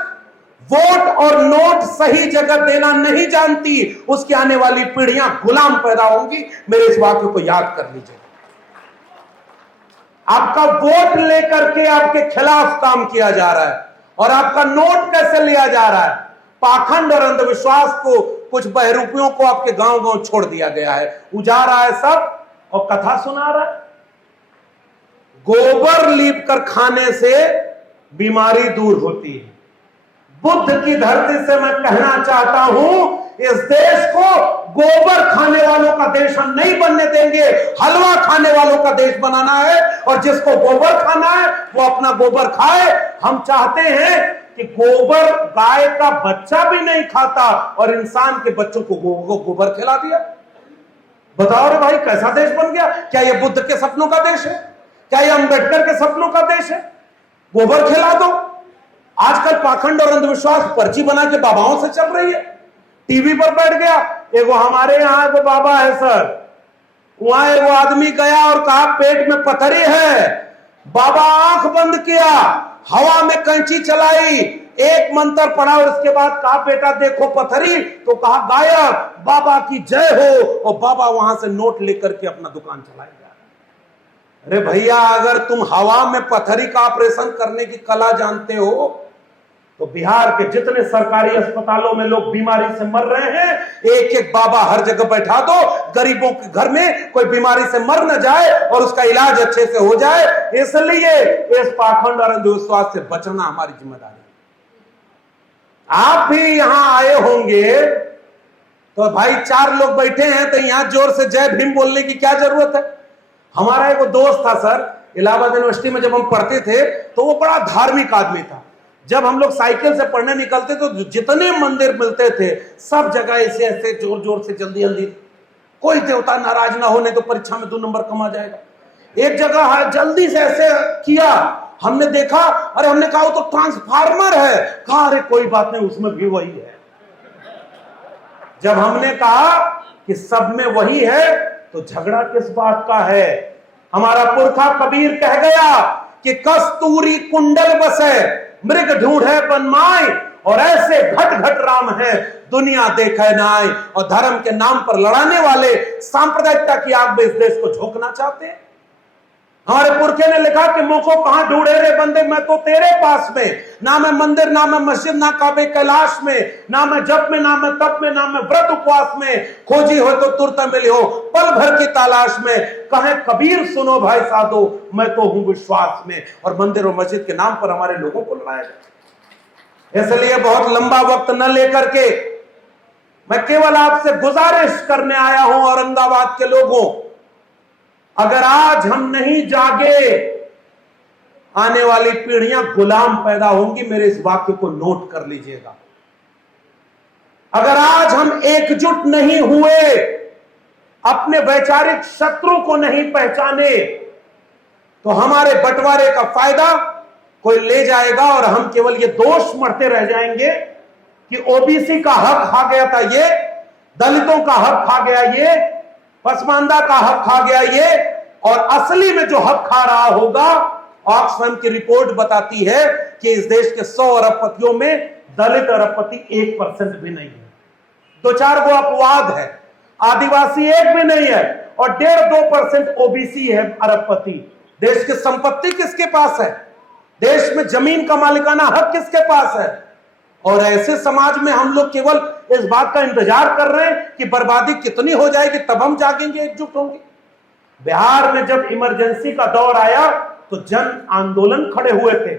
वोट और नोट सही जगह देना नहीं जानती, उसकी आने वाली पीढ़ियां गुलाम पैदा होंगी। मेरे इस वाक्य को याद कर लीजिए। आपका वोट लेकर के आपके खिलाफ काम किया जा रहा है और आपका नोट कैसे लिया जा रहा है? पाखंड और अंधविश्वास को, कुछ बहरूपियों को आपके गांव गांव छोड़ दिया गया है, उजा रहा है सब और कथा सुना रहा है। गोबर लीप कर खाने से बीमारी दूर होती है। बुद्ध की धरती से मैं कहना चाहता हूं, इस देश को गोबर खाने वालों का देश हम नहीं बनने देंगे, हलवा खाने वालों का देश बनाना है। और जिसको गोबर खाना है वो अपना गोबर खाए। हम चाहते हैं कि गोबर गाय का बच्चा भी नहीं खाता और इंसान के बच्चों को गोबर खिला दिया। बताओ रे भाई, कैसा देश बन गया? क्या यह बुद्ध के सपनों का देश है? क्या यह अंबेडकर के सपनों का देश है? गोबर खिला दो। आजकल पाखंड और अंधविश्वास पर्ची बना के बाबाओं से चल रही है। टीवी पर बैठ गया, एगो हमारे यहां एगो बाबा है सर, वहां एगो आदमी गया और कहा पेट में पथरी है। बाबा आंख बंद किया, हवा में कैंची चलाई, एक मंत्र पढ़ा और उसके बाद कहा बेटा देखो पथरी, तो कहा गायब, बाबा की जय हो। और बाबा वहां से नोट लेकर के अपना दुकान चलाई जा रहा। अरे भैया, अगर तुम हवा में पथरी का ऑपरेशन करने की कला जानते हो तो बिहार के जितने सरकारी अस्पतालों में लोग बीमारी से मर रहे हैं, एक एक बाबा हर जगह बैठा दो, गरीबों के घर में कोई बीमारी से मर न जाए और उसका इलाज अच्छे से हो जाए। इसलिए इस पाखंड और अंधविश्वास से बचना हमारी जिम्मेदारी। आप भी यहां आए होंगे तो भाई 4 लोग बैठे हैं तो यहां जोर से जय भीम बोलने की क्या जरूरत है। हमारा एक दोस्त था सर, इलाहाबाद यूनिवर्सिटी में जब हम पढ़ते थे तो वो बड़ा धार्मिक आदमी था। जब हम लोग साइकिल से पढ़ने निकलते तो जितने मंदिर मिलते थे सब जगह ऐसे ऐसे जोर जोर से जल्दी जल्दी, कोई देवता नाराज ना हो नहीं तो परीक्षा में 2 नंबर कम आ जाएगा। एक जगह जल्दी से ऐसे किया, हमने देखा, अरे हमने कहा वो तो ट्रांसफार्मर है, कहा अरे कोई बात नहीं उसमें भी वही है। जब हमने कहा कि सब में वही है तो झगड़ा किस बात का है। हमारा पुरखा कबीर कह गया कि कस्तूरी कुंडल बसे मृग ढूंढे बनमाए, और ऐसे घट घट राम है दुनिया देखे न आए। और धर्म के नाम पर लड़ाने वाले सांप्रदायिकता की आग में इस देश को झोंकना चाहते हैं। हमारे पुरखे ने लिखा कि मुझको कहां ढूंढे रे बंदे, मैं तो तेरे पास में, ना मैं मंदिर ना मैं मस्जिद ना काबे कैलाश में, ना मैं जप में ना मैं तप में, ना मैं व्रत उपवास में, खोजी हो तो तुरंत मिली हो पल भर की तलाश में। कहे कबीर सुनो भाई साधो, मैं तो हूं विश्वास में। और मंदिर और मस्जिद के नाम पर हमारे लोगों को लड़ाया जाए। इसलिए बहुत लंबा वक्त न लेकर के मैं केवल आपसे गुजारिश करने आया हूं औरंगाबाद के लोगों, अगर आज हम नहीं जागे आने वाली पीढ़ियां गुलाम पैदा होंगी। मेरे इस वाक्य को नोट कर लीजिएगा। अगर आज हम एकजुट नहीं हुए, अपने वैचारिक शत्रु को नहीं पहचाने, तो हमारे बंटवारे का फायदा कोई ले जाएगा और हम केवल ये दोष मढ़ते रह जाएंगे कि ओबीसी का हक खा गया था ये, दलितों का हक खा गया ये, पसमानदा का हक खा गया ये। और असली में जो हक खा रहा होगा, ऑक्सफैम की रिपोर्ट बताती है कि इस देश के 100 अरबपतियों में दलित अरबपति 1% भी नहीं है। 2-4 गो अपवाद है, आदिवासी एक भी नहीं है, और 1.5-2% ओबीसी है अरबपति। देश की संपत्ति किसके पास है? देश में जमीन का मालिकाना हक किसके पास है? और ऐसे समाज में हम लोग केवल इस बात का इंतजार कर रहे हैं कि बर्बादी कितनी हो जाएगी तब हम जागेंगे, एकजुट होंगे। बिहार में जब इमरजेंसी का दौर आया तो जन आंदोलन खड़े हुए थे।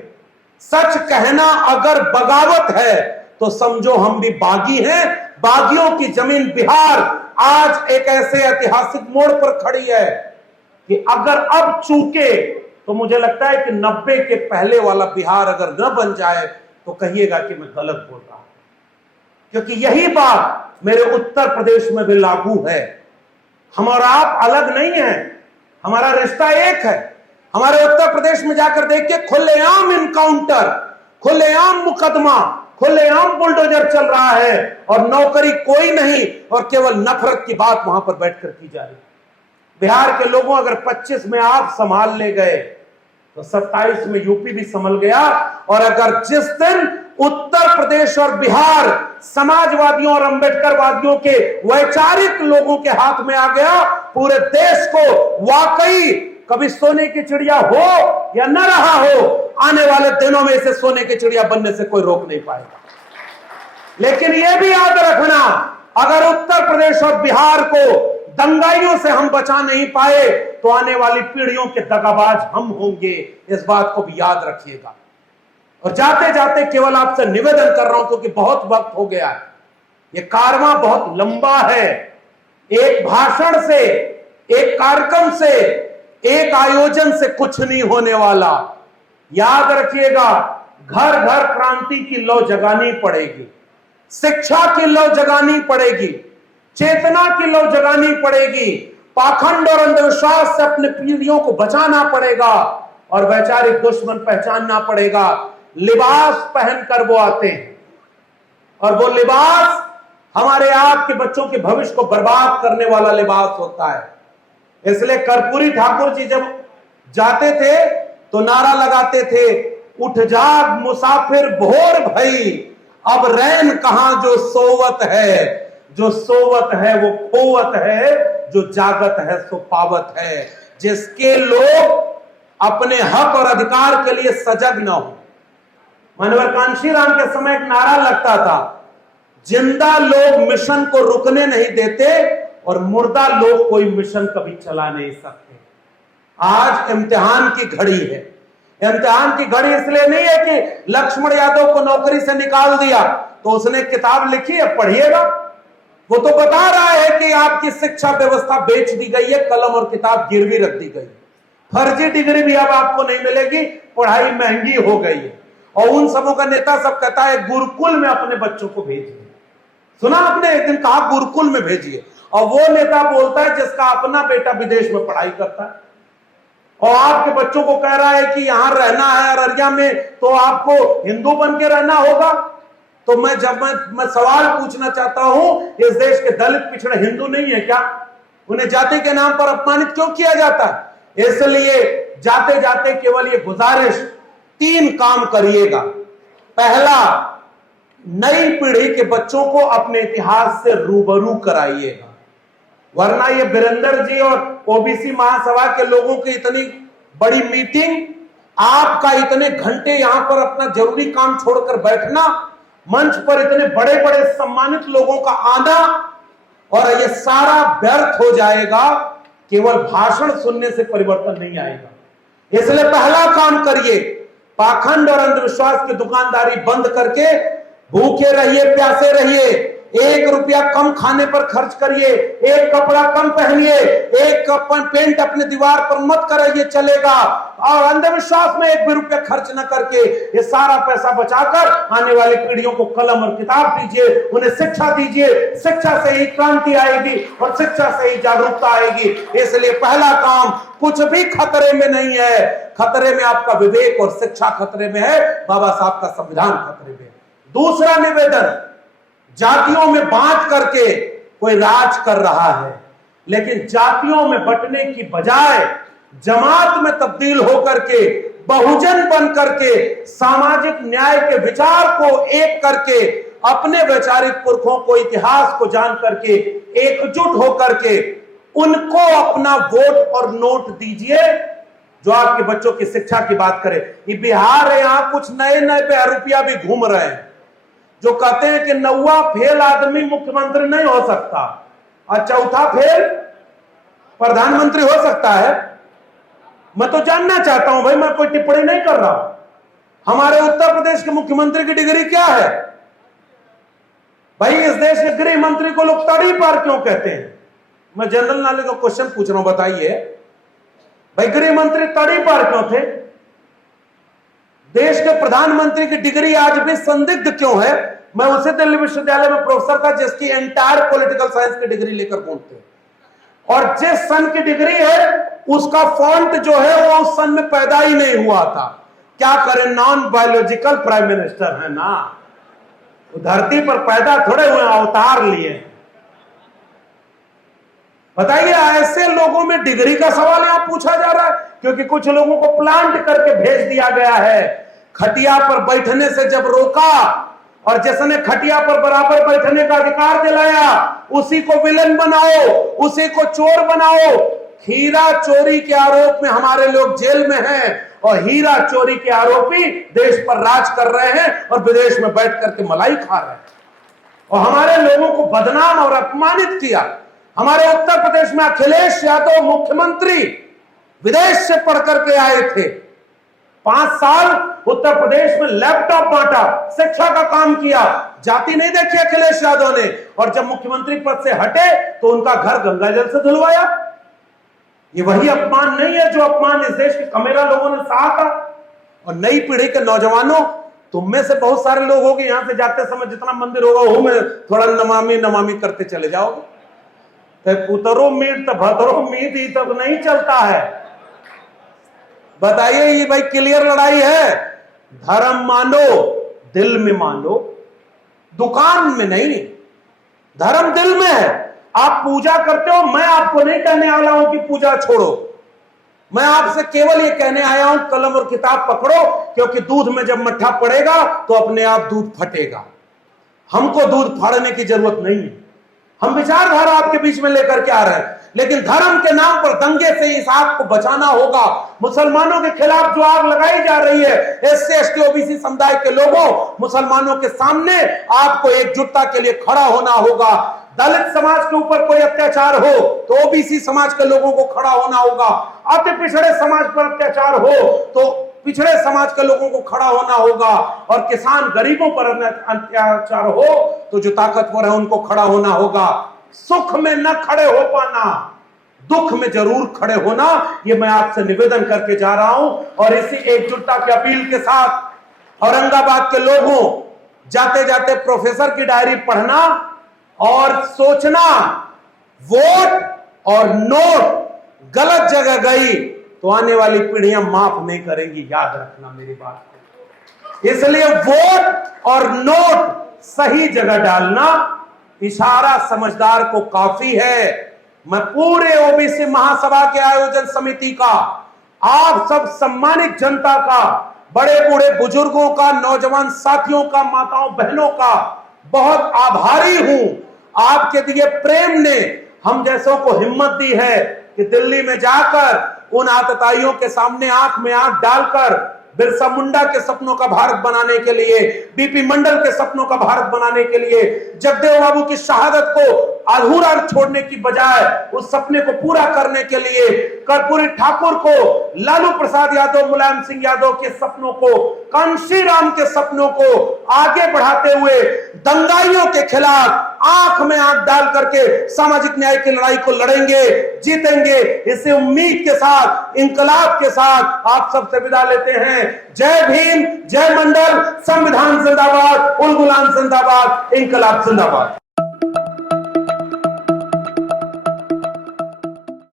सच कहना अगर बगावत है तो समझो हम भी बागी हैं। बागियों की जमीन बिहार आज एक ऐसे ऐतिहासिक मोड़ पर खड़ी है कि अगर अब चूके तो मुझे लगता है कि 90 के पहले वाला बिहार अगर न बन जाए तो कहिएगा कि मैं गलत बोल रहा हूं, क्योंकि यही बात मेरे उत्तर प्रदेश में भी लागू है। हम और आप अलग नहीं हैं, हमारा रिश्ता एक है। हमारे उत्तर प्रदेश में जाकर देखिए, खुलेआम इनकाउंटर, खुलेआम मुकदमा, खुलेआम बुलडोजर चल रहा है और नौकरी कोई नहीं, और केवल नफरत की बात वहां पर बैठकर की जा रही है। बिहार के लोगों, अगर 25 में आप संभाल ले गए तो 27 में यूपी भी संभल गया। और अगर जिस दिन उत्तर प्रदेश और बिहार समाजवादियों और अंबेडकरवादियों के वैचारिक लोगों के हाथ में आ गया, पूरे देश को वाकई कभी सोने की चिड़िया हो या न रहा हो, आने वाले दिनों में इसे सोने की चिड़िया बनने से कोई रोक नहीं पाएगा। लेकिन यह भी याद रखना, अगर उत्तर प्रदेश और बिहार को दंगाइयों से हम बचा नहीं पाए तो आने वाली पीढ़ियों के दगाबाज हम होंगे। इस बात को भी याद रखिएगा। और जाते जाते केवल आपसे निवेदन कर रहा हूं, क्योंकि बहुत वक्त हो गया है, ये कारवां बहुत लंबा है। एक भाषण से, एक कार्यक्रम से, एक आयोजन से कुछ नहीं होने वाला। याद रखिएगा, घर घर क्रांति की लौ जगानी पड़ेगी, शिक्षा की लौ जगानी पड़ेगी, चेतना की लौ जगानी पड़ेगी, पाखंड और अंधविश्वास से अपने पीढ़ियों को बचाना पड़ेगा, और वैचारिक दुश्मन पहचानना पड़ेगा। लिबास पहनकर वो आते हैं, और वो लिबास हमारे आपके बच्चों के भविष्य को बर्बाद करने वाला लिबास होता है। इसलिए कर्पूरी ठाकुर जी जब जाते थे तो नारा लगाते थे, उठ जाग मुसाफिर भोर भई, अब रैन कहां जो सोवत है। जो सोवत है वो खोवत है, जो जागत है सो पावत है। जिसके लोग अपने हक और अधिकार के लिए सजग न हो, मानवर कांशीराम के समय एक नारा लगता था, जिंदा लोग मिशन को रुकने नहीं देते और मुर्दा लोग कोई मिशन कभी चला नहीं सकते। आज इम्तिहान की घड़ी है। इम्तिहान की घड़ी इसलिए नहीं है कि लक्ष्मण यादव को नौकरी से निकाल दिया तो उसने किताब लिखी है, पढ़िएगा। वो तो बता रहा है कि आपकी शिक्षा व्यवस्था बेच दी गई है, कलम और किताब गिरवी रख दी गई, फर्जी डिग्री भी अब आपको नहीं मिलेगी, पढ़ाई महंगी हो गई है। और उन सबों का नेता सब कहता है गुरुकुल में अपने बच्चों को भेजिए। सुना आपने, एक दिन कहा गुरुकुल में भेजिए, और वो नेता बोलता है जिसका अपना बेटा विदेश में पढ़ाई करता है और आपके बच्चों को कह रहा है कि यहां रहना है अररिया में तो आपको हिंदू बन के रहना होगा। तो मैं सवाल पूछना चाहता हूं, इस देश के दलित पिछड़े हिंदू नहीं है क्या? उन्हें जाति के नाम पर अपमानित क्यों किया जाता है? इसलिए जाते जाते केवल ये गुजारिश, 3 काम करिएगा। पहला, नई पीढ़ी के बच्चों को अपने इतिहास से रूबरू कराइएगा, वरना ये वीरेंद्र जी और ओबीसी महासभा के लोगों की इतनी बड़ी मीटिंग, आपका इतने घंटे यहां पर अपना जरूरी काम छोड़कर बैठना, मंच पर इतने बड़े बड़े सम्मानित लोगों का आना, और ये सारा व्यर्थ हो जाएगा। केवल भाषण सुनने से परिवर्तन नहीं आएगा। इसलिए पहला काम करिए, पाखंड और अंधविश्वास की दुकानदारी बंद करके भूखे रहिए, प्यासे रहिए, 1 रुपया कम खाने पर खर्च करिए, 1 कपड़ा कम पहनिए, 1 पेंट अपने दीवार पर मत कराइए, चलेगा। और अंधविश्वास में 1 भी रुपया खर्च न करके ये सारा पैसा बचाकर आने वाली पीढ़ियों को कलम और किताब दीजिए, उन्हें शिक्षा दीजिए। शिक्षा से ही क्रांति आएगी और शिक्षा से ही जागरूकता आएगी। इसलिए पहला काम, कुछ भी खतरे में नहीं है, खतरे में आपका विवेक और शिक्षा खतरे में है, बाबा साहब का संविधान खतरे में है। दूसरा निवेदन, जातियों में बांट करके कोई राज कर रहा है, लेकिन जातियों में बंटने की बजाय जमात में तब्दील होकर के, बहुजन बन करके, सामाजिक न्याय के विचार को एक करके, अपने वैचारिक पुरखों को, इतिहास को जान करके, एकजुट होकर के उनको अपना वोट और नोट दीजिए, जो आपके बच्चों की शिक्षा की बात करे। ये बिहार है, यहां कुछ नए नए बहरूपिया भी घूम रहे हैं जो कहते हैं कि 9वां फेल आदमी मुख्यमंत्री नहीं हो सकता और 4था फेल प्रधानमंत्री हो सकता है। मैं तो जानना चाहता हूं भाई, मैं कोई टिप्पणी नहीं कर रहा, हमारे उत्तर प्रदेश के मुख्यमंत्री की डिग्री क्या है भाई? इस देश के गृह मंत्री को लोग तड़ी पार क्यों कहते हैं? मैं जनरल नॉलेज का क्वेश्चन पूछ रहा हूं, बताइए भाई, गृह मंत्री तड़ी पार क्यों थे? देश के प्रधानमंत्री की डिग्री आज भी संदिग्ध क्यों है? मैं उसी दिल्ली विश्वविद्यालय में प्रोफेसर था जिसकी एंटायर पॉलिटिकल साइंस की डिग्री लेकर घूमते, और जिस सन की डिग्री है उसका फॉन्ट जो है वो उस सन में पैदा ही नहीं हुआ था। क्या करें, नॉन बायोलॉजिकल प्राइम मिनिस्टर है ना, धरती पर पैदा थोड़े हुए, अवतार लिए। बताइए, ऐसे लोगों में डिग्री का सवाल यहां पूछा जा रहा है क्योंकि कुछ लोगों को प्लांट करके भेज दिया गया है। खटिया पर बैठने से जब रोका और जिसने खटिया पर बराबर बैठने का अधिकार दिलाया उसी को विलन बनाओ, उसी को चोर बनाओ। हीरा चोरी के आरोप में हमारे लोग जेल में हैं और हीरा चोरी के आरोपी देश पर राज कर रहे हैं और विदेश में बैठ करके मलाई खा रहे हैं, और हमारे लोगों को बदनाम और अपमानित किया। हमारे उत्तर प्रदेश में अखिलेश यादव मुख्यमंत्री विदेश से पढ़ करके आए थे, 5 साल उत्तर प्रदेश में लैपटॉप बांटा, शिक्षा का काम किया, जाति नहीं देखी अखिलेश यादव ने, और जब मुख्यमंत्री पद से हटे तो उनका घर गंगाजल से धुलवाया। ये वही अपमान नहीं है जो अपमान इस देश के कमेरा लोगों ने सहा था। और नई पीढ़ी के नौजवानों, तुम में से बहुत सारे लोग होंगे यहां से जाते समय जितना मंदिर होगा वो में थोड़ा नमामि नमामि करते चले जाओगे। उतरो मीट तो भतरो मीट ही तब नहीं चलता है। बताइए, ये भाई क्लियर लड़ाई है। धर्म मानो, दिल में मानो, दुकान में नहीं। धर्म दिल में है। आप पूजा करते हो, मैं आपको नहीं कहने वाला हूं कि पूजा छोड़ो, मैं आपसे केवल ये कहने आया हूं कलम और किताब पकड़ो, क्योंकि दूध में जब मट्ठा पड़ेगा तो अपने आप दूध फटेगा। हमको दूध फाड़ने की जरूरत नहीं है। हम विचारधारा आपके बीच में लेकर के आ रहे हैं, लेकिन धर्म के नाम पर दंगे से इस आग को बचाना होगा। मुसलमानों के खिलाफ जो आग लगाई जा रही है, एससी एसटी ओबीसी समुदाय के लोगों, मुसलमानों के सामने आपको एकजुटता के लिए खड़ा होना होगा। दलित समाज के ऊपर कोई अत्याचार हो तो ओबीसी समाज के लोगों को खड़ा होना होगा। अति पिछड़े समाज पर अत्याचार हो तो पिछड़े समाज के लोगों को खड़ा होना होगा, और किसान गरीबों पर अत्याचार हो तो जो ताकतवर है उनको खड़ा होना होगा। सुख में न खड़े हो पाना, दुख में जरूर खड़े होना, ये मैं आपसे निवेदन करके जा रहा हूं। और इसी एकजुटता की अपील के साथ औरंगाबाद के लोगों, जाते जाते प्रोफेसर की डायरी पढ़ना और सोचना, वोट और नोट गलत जगह गई तो आने वाली पीढ़ियां माफ नहीं करेंगी, याद रखना मेरी बात को। इसलिए वोट और नोट सही जगह डालना, इशारा समझदार को काफी है। मैं पूरे ओबीसी महासभा के आयोजन समिति का, आप सब सम्मानित जनता का, बड़े बूढ़े बुजुर्गों का, नौजवान साथियों का, माताओं बहनों का बहुत आभारी हूं। आपके दिए प्रेम ने हम जैसों को हिम्मत दी है कि दिल्ली में जाकर उन आतताइयों के सामने आंख में आंख डालकर बिरसा मुंडा के सपनों का भारत बनाने के लिए, बीपी मंडल के सपनों का भारत बनाने के लिए, जगदेव बाबू की शहादत को अधूरा छोड़ने की बजाय उस सपने को पूरा करने के लिए, कर्पूरी ठाकुर को, लालू प्रसाद यादव, मुलायम सिंह यादव के सपनों को, कांशी राम के सपनों को आगे बढ़ाते हुए दंगाइयों के खिलाफ आंख में आंख डाल करके सामाजिक न्याय की लड़ाई को लड़ेंगे, जीतेंगे। इसी उम्मीद के साथ, इंकलाब के साथ आप सबसे विदा लेते हैं। जय भीम, जय मंडल, संविधान जिंदाबाद, उल गुलाम जिंदाबाद, इंकलाब जिंदाबाद।